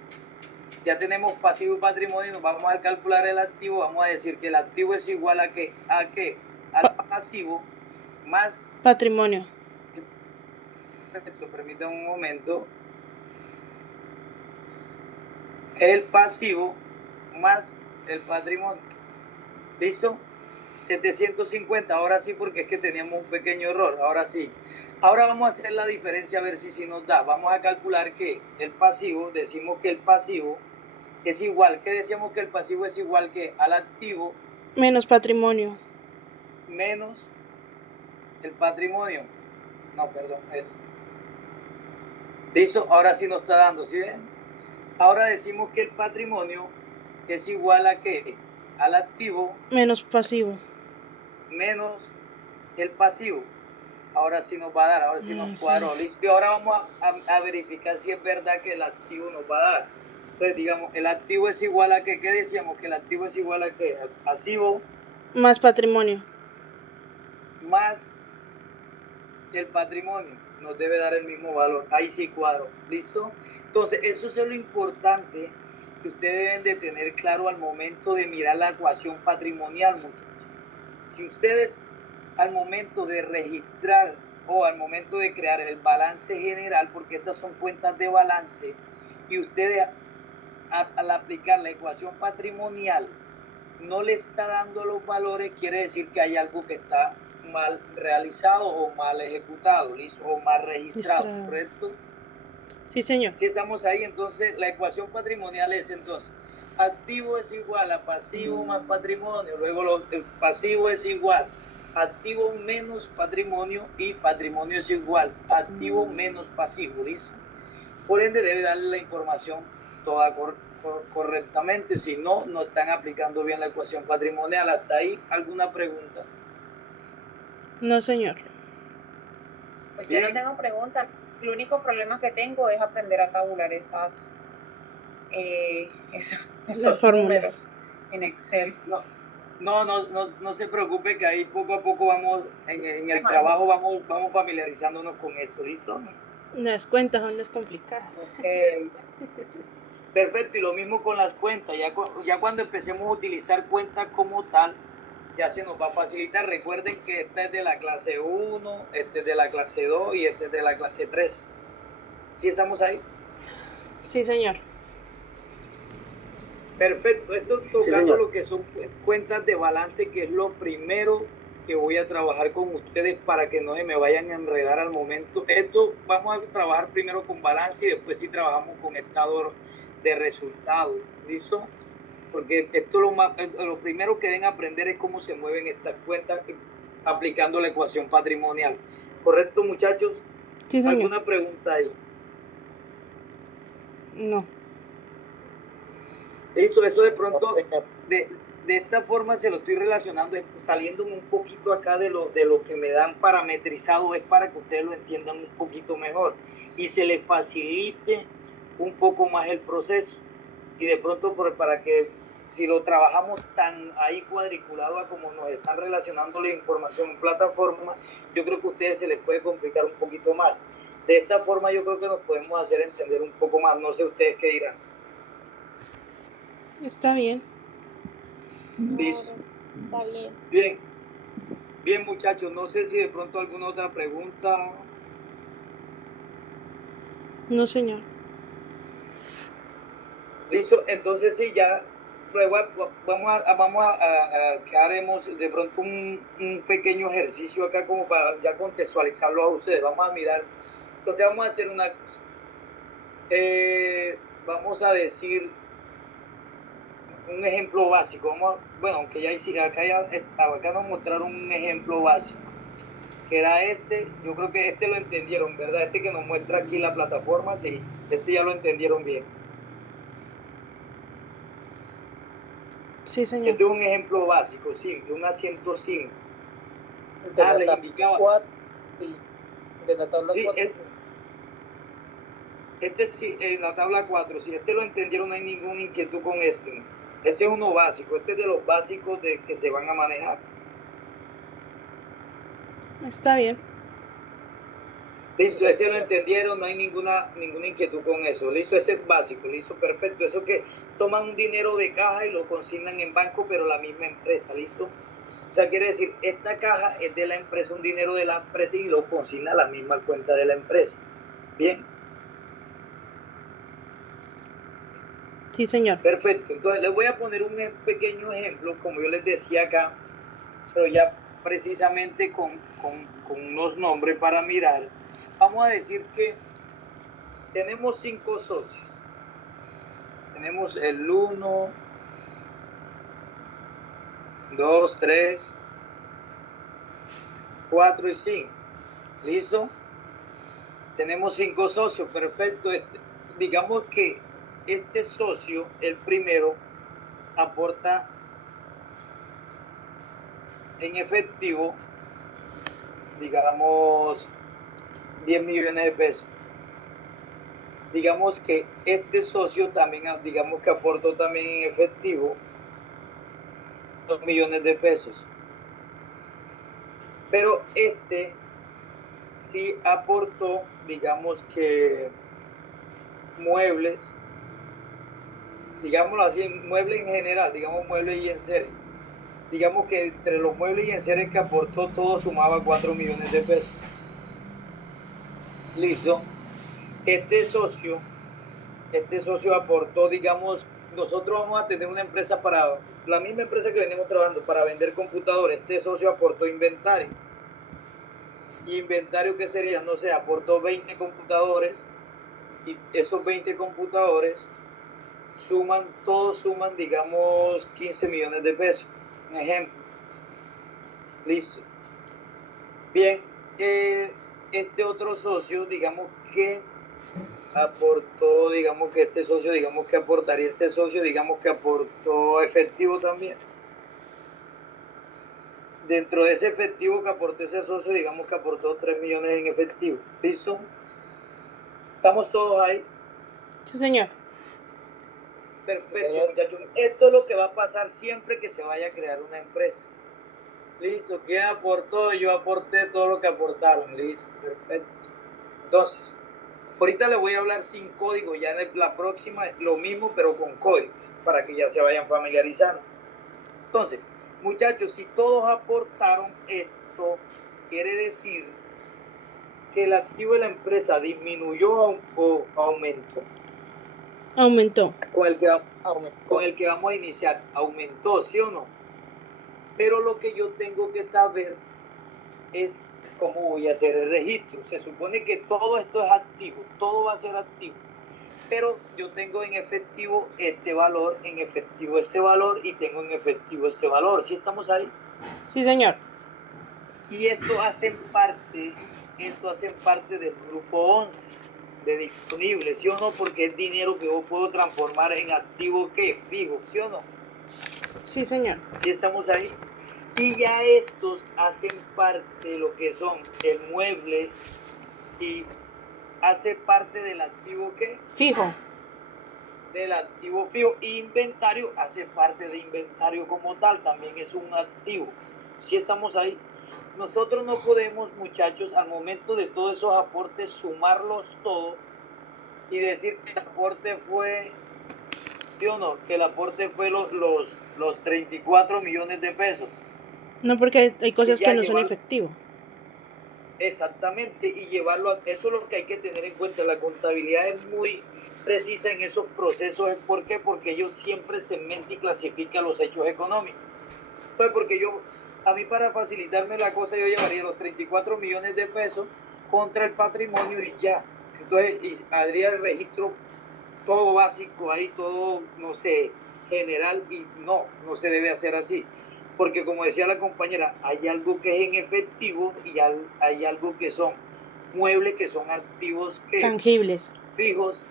ya tenemos pasivo y patrimonio, nos vamos a calcular el activo, vamos a decir que el activo es igual a ¿qué? ¿A qué? Al pasivo más patrimonio. Perfecto, permítanme un momento. El pasivo más el patrimonio. ¿Listo? 750, ahora sí, porque es que teníamos un pequeño error, ahora sí. Ahora vamos a hacer la diferencia a ver si nos da. Vamos a calcular que el pasivo, decimos que el pasivo es igual, que decíamos que el pasivo es igual que al activo menos patrimonio. Menos el patrimonio. No, perdón, es. ¿Listo? Ahora sí nos está dando, ¿sí ven? Ahora decimos que el patrimonio es igual a ¿qué? Al activo menos pasivo. Menos el pasivo. Ahora sí nos va a dar, ahora sí nos cuadró. Listo. Y ahora vamos a verificar si es verdad que el activo nos va a dar. Entonces, digamos, el activo es igual a ¿qué? ¿Qué decíamos? Que el activo es igual a ¿qué? Al pasivo más patrimonio. más el patrimonio nos debe dar el mismo valor. Ahí sí cuadro. ¿Listo? Entonces, eso es lo importante que ustedes deben de tener claro al momento de mirar la ecuación patrimonial, muchachos. Si ustedes al momento de registrar o al momento de crear el balance general, porque estas son cuentas de balance, y ustedes al aplicar la ecuación patrimonial no le está dando los valores, quiere decir que hay algo que está mal realizado o mal ejecutado, ¿listo? O mal registrado, ¿correcto? Sí, señor. Si estamos ahí, entonces la ecuación patrimonial es entonces activo es igual a pasivo más patrimonio, luego el pasivo es igual activo menos patrimonio y patrimonio es igual activo menos pasivo, ¿listo? Por ende debe darle la información toda correctamente, si no, no están aplicando bien la ecuación patrimonial. ¿Hasta ahí alguna pregunta? No, señor. Pues yo no tengo preguntas. El único problema que tengo es aprender a tabular esos fórmulas en Excel. No se preocupe, que ahí poco a poco vamos, en el trabajo vamos familiarizándonos con eso, ¿listo? Las cuentas son las complicadas. Okay. Perfecto, y lo mismo con las cuentas. Ya cuando empecemos a utilizar cuentas como tal, ya se nos va a facilitar. Recuerden que esta es de la clase 1, este es de la clase 2 y este es de la clase 3. ¿Sí estamos ahí? Sí, señor. Perfecto, esto tocando lo que son cuentas de balance, que es lo primero que voy a trabajar con ustedes para que no se me vayan a enredar al momento. Esto vamos a trabajar primero con balance y después sí trabajamos con estado de resultados, ¿listo? Porque esto lo primero que deben aprender es cómo se mueven estas cuentas aplicando la ecuación patrimonial. ¿Correcto, muchachos? Sí, señor. ¿Alguna pregunta ahí? No. Eso de pronto, de esta forma se lo estoy relacionando, saliéndome un poquito acá de lo que me dan parametrizado, es para que ustedes lo entiendan un poquito mejor y se les facilite un poco más el proceso. Y de pronto para que si lo trabajamos tan ahí cuadriculado a como nos están relacionando la información en plataforma, yo creo que a ustedes se les puede complicar un poquito más. De esta forma yo creo que nos podemos hacer entender un poco más. No sé ustedes qué dirán. Está bien. Listo. Está bien. Bien, muchachos, no sé si de pronto alguna otra pregunta. No, señor. Listo, entonces sí, ya luego vamos a que haremos de pronto un pequeño ejercicio acá como para ya contextualizarlo a ustedes. Vamos a mirar, entonces vamos a hacer una cosa. Vamos a decir un ejemplo básico. Bueno, aunque ya acá nos mostraron un ejemplo básico, que era este. Yo creo que este lo entendieron, ¿verdad? Este que nos muestra aquí la plataforma, sí, este ya lo entendieron bien. Sí, señor. Este es un ejemplo básico, simple, un asiento simple. Les indicaba. 4, sí, de la tabla Sí, 4. Este sí, en la tabla 4, si este lo entendieron, no hay ninguna inquietud con este, ¿no? Ese es uno básico, este es de los básicos de que se van a manejar. Está bien. Listo, ese lo entendieron, no hay ninguna inquietud con eso. Listo, ese es básico, listo, perfecto. Eso que toman un dinero de caja y lo consignan en banco, pero la misma empresa, listo. O sea, quiere decir, esta caja es de la empresa, un dinero de la empresa y lo consigna a la misma cuenta de la empresa. Bien. Sí, señor. Perfecto, entonces les voy a poner un pequeño ejemplo, como yo les decía acá, pero ya precisamente con unos nombres para mirar. Vamos a decir que tenemos 5 socios. Tenemos el 1, 2, 3, 4 y 5. ¿Listo? Tenemos 5 socios, perfecto. Digamos que este socio, el primero, aporta en efectivo, digamos, 10 millones de pesos. Digamos que este socio también, digamos que aportó también en efectivo 2 millones de pesos. Pero este sí aportó, digamos que muebles, digámoslo así, muebles en general, digamos muebles y enseres. Digamos que entre los muebles y enseres que aportó todo sumaba 4 millones de pesos. Listo. Este socio aportó, digamos, nosotros vamos a tener una empresa para, la misma empresa que venimos trabajando para vender computadores. Este socio aportó inventario. Inventario, ¿qué sería? No sé, aportó 20 computadores y esos 20 computadores todos suman, digamos, 15 millones de pesos. Un ejemplo. Listo. Bien, este otro socio, digamos que aportó, digamos que este socio, digamos que aportaría este socio, digamos que aportó efectivo también. Dentro de ese efectivo que aportó ese socio, digamos que aportó 3 millones en efectivo. ¿Listo? ¿Estamos todos ahí? Sí, señor. Perfecto, muchachos. Esto es lo que va a pasar siempre que se vaya a crear una empresa. Listo, ¿quién aportó? Yo aporté todo lo que aportaron. Listo, perfecto. Entonces, ahorita les voy a hablar sin código, ya en la próxima lo mismo, pero con códigos, para que ya se vayan familiarizando. Entonces, muchachos, si todos aportaron esto, quiere decir que el activo de la empresa disminuyó o aumentó. Aumentó. Con el que vamos a iniciar, aumentó, ¿sí o no? Pero lo que yo tengo que saber es cómo voy a hacer el registro. Se supone que todo esto es activo, todo va a ser activo. Pero yo tengo en efectivo este valor, en efectivo este valor y tengo en efectivo este valor. ¿Sí estamos ahí? Sí, señor. Y esto hacen parte del grupo 11 de disponible, ¿sí o no? Porque es dinero que yo puedo transformar en activo que fijo, ¿sí o no? Sí, señor. ¿Sí estamos ahí? Y ya estos hacen parte de lo que son el mueble y hace parte del activo que Fijo. del activo fijo. Inventario hace parte de inventario como tal, también es un activo. ¿Sí estamos ahí? Nosotros no podemos, muchachos, al momento de todos esos aportes, sumarlos todos y decir que el aporte fue, ¿sí o no? Que el aporte fue los 34 millones de pesos. No, porque hay cosas que no son llevar, efectivo. exactamente, y llevarlo a, eso es lo que hay que tener en cuenta. La contabilidad es muy precisa en esos procesos. ¿Por qué? Porque ellos siempre segmentan y clasifican los hechos económicos. Pues porque a mí para facilitarme la cosa, yo llevaría los 34 millones de pesos contra el patrimonio y ya. Entonces, y haría el registro todo básico ahí, todo, no sé, general, y no se debe hacer así. Porque como decía la compañera, hay algo que es en efectivo y hay algo que son muebles, que son activos que Tangibles. fijos,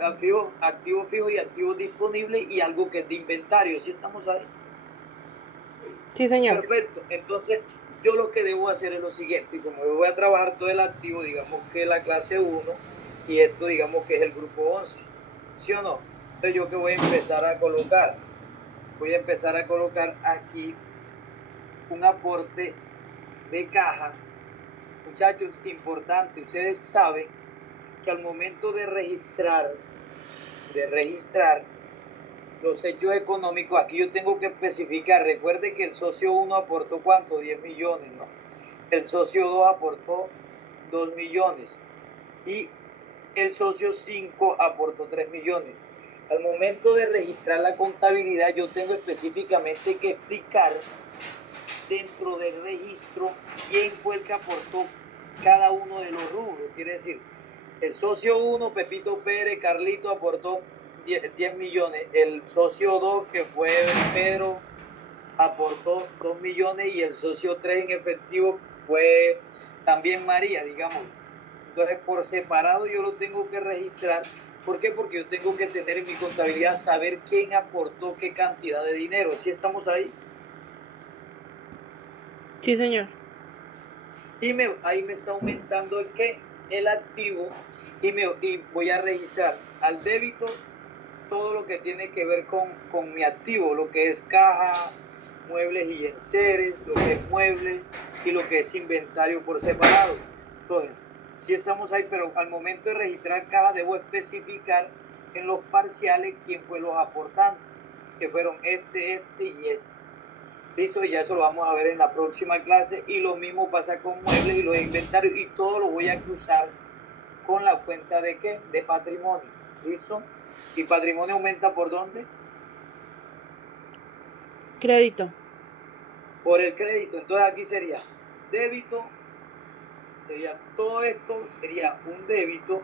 activos fijos y activos disponibles, y algo que es de inventario. ¿Sí estamos ahí? Sí, señor. Perfecto. Entonces, yo lo que debo hacer es lo siguiente. Y como yo voy a trabajar todo el activo, digamos que es la clase 1, y esto digamos que es el grupo 11. ¿Sí o no? Entonces, yo que voy a empezar a colocar. Voy a empezar a colocar aquí un aporte de caja. Muchachos, importante. Ustedes saben que al momento de registrar los hechos económicos, aquí yo tengo que especificar. Recuerde que el socio 1 aportó ¿cuánto? 10 millones, ¿no? El socio 2 aportó 2 millones y el socio 5 aportó 3 millones. Al momento de registrar la contabilidad, yo tengo específicamente que explicar dentro del registro quién fue el que aportó cada uno de los rubros. Quiere decir, el socio 1, Pepito Pérez, Carlito, aportó 10 millones. El socio 2, que fue Pedro, aportó 2 millones, y el socio 3 en efectivo fue también María, digamos. Entonces, por separado yo lo tengo que registrar. ¿Por qué? Porque yo tengo que tener en mi contabilidad, saber quién aportó qué cantidad de dinero. ¿Sí estamos ahí? Sí, señor. Y ahí me está aumentando el activo, y voy a registrar al débito todo lo que tiene que ver con mi activo, lo que es caja, muebles y enseres, lo que es muebles y lo que es inventario por separado. Entonces, sí estamos ahí, pero al momento de registrar caja debo especificar en los parciales quién fue los aportantes, que fueron este y este. Listo, y ya eso lo vamos a ver en la próxima clase. Y lo mismo pasa con muebles y los inventarios, y todo lo voy a cruzar con la cuenta de ¿qué? De patrimonio. ¿Listo? ¿Y patrimonio aumenta por dónde? Crédito. Por el crédito. Entonces aquí sería débito, sería todo esto, sería un débito,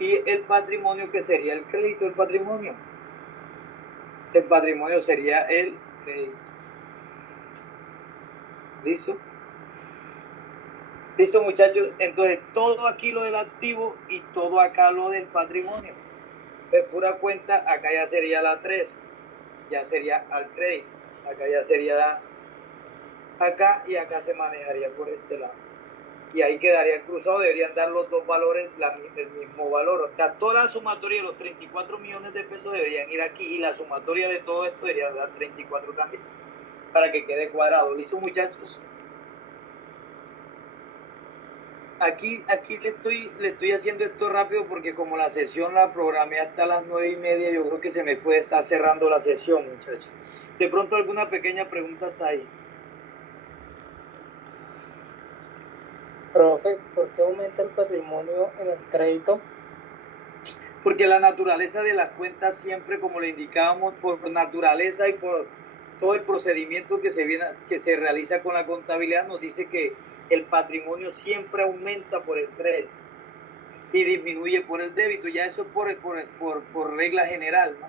y el patrimonio, que sería el crédito del patrimonio. El patrimonio sería el crédito. ¿Listo? Listo, muchachos. Entonces, todo aquí lo del activo y todo acá lo del patrimonio. De pura cuenta, acá ya sería la 3. Ya sería al crédito. Acá ya sería acá, y acá se manejaría por este lado. Y ahí quedaría cruzado. Deberían dar los dos valores el mismo valor. O sea, toda la sumatoria de los 34 millones de pesos deberían ir aquí, y la sumatoria de todo esto debería dar 34 también, para que quede cuadrado. ¿Listo, muchachos? Aquí le estoy haciendo esto rápido porque como la sesión la programé hasta las 9:30, yo creo que se me puede estar cerrando la sesión, muchachos. De pronto alguna pequeña pregunta está ahí. Profe, ¿por qué aumenta el patrimonio en el crédito? Porque la naturaleza de las cuentas siempre, como le indicábamos, por naturaleza y por todo el procedimiento que se realiza con la contabilidad, nos dice que el patrimonio siempre aumenta por el crédito y disminuye por el débito. Ya eso es por regla general, ¿no?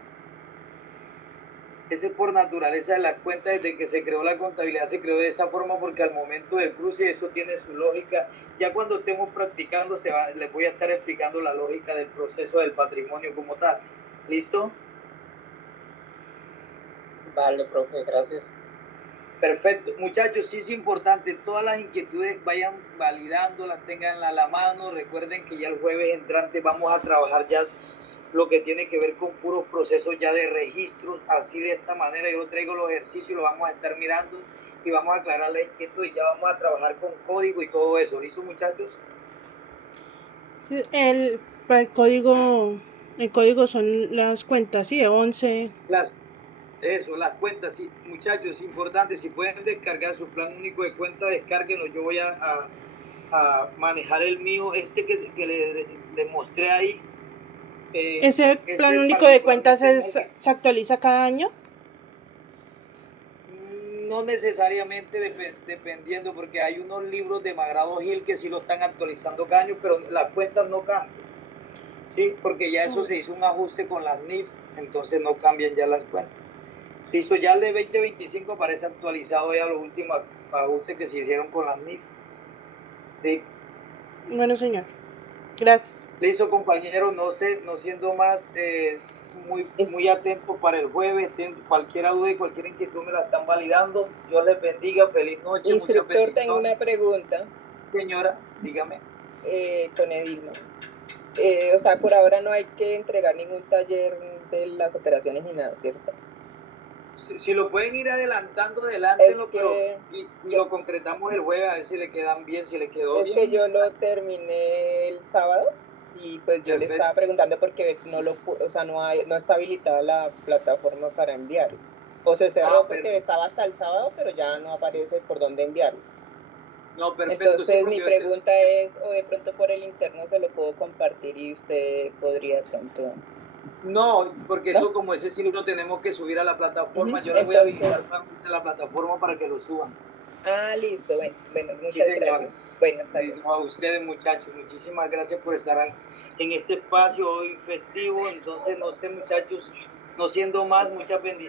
Ese es por naturaleza de las cuentas. Desde que se creó la contabilidad se creó de esa forma, porque al momento del cruce eso tiene su lógica. Ya cuando estemos practicando les voy a estar explicando la lógica del proceso del patrimonio como tal. ¿Listo? Vale, profe, gracias. Perfecto. Muchachos, sí es importante, todas las inquietudes vayan validándolas, tengan a la mano. Recuerden que ya el jueves entrante vamos a trabajar ya lo que tiene que ver con puros procesos ya de registros, así de esta manera. Yo traigo los ejercicios, lo vamos a estar mirando y vamos a aclarar la inquietud, y ya vamos a trabajar con código y todo eso. ¿Listo, muchachos? Sí, el código son las cuentas, sí, 11. Las cuentas, sí, muchachos, es importante. Si pueden descargar su plan único de cuenta, descárguenlo. Yo voy a manejar el mío, que le mostré ahí. ¿Ese plan único de cuentas se actualiza cada año? No necesariamente, dependiendo, porque hay unos libros de Magrado Gil que sí lo están actualizando cada año, pero las cuentas no cambian. Sí, porque ya eso se hizo un ajuste con las NIF, entonces no cambian ya las cuentas. Listo, ya el de 2025 aparece actualizado ya los últimos ajustes que se hicieron con las NIF. Sí. Bueno, señor. Gracias. Listo, compañeros, no siendo más, muy atento para el jueves. Cualquier duda y cualquier inquietud me la están validando. Dios les bendiga, feliz noche. Instructor, tengo una pregunta. Señora, dígame. Con Edilma. O sea, por ahora no hay que entregar ningún taller de las operaciones ni nada, ¿cierto? Si lo pueden ir adelantando, adelántenlo, pero y lo concretamos el jueves, a ver si le quedan bien, si le quedó bien. Es que yo lo terminé el sábado y pues yo le estaba preguntando porque no está habilitada la plataforma para enviar. O se cerró porque estaba hasta el sábado, pero ya no aparece por dónde enviarlo. No, perfecto. Entonces mi pregunta es, o de pronto por el interno se lo puedo compartir y usted podría de pronto... No, porque ¿no? Eso como ese sí lo tenemos que subir a la plataforma. Yo le voy a visitar a la plataforma para que lo suban. Ah, listo. Bueno, muchas gracias. Bueno, a ustedes, muchachos, muchísimas gracias por estar en este espacio hoy festivo. Entonces, no sé, muchachos, no siendo más, muchas bendiciones.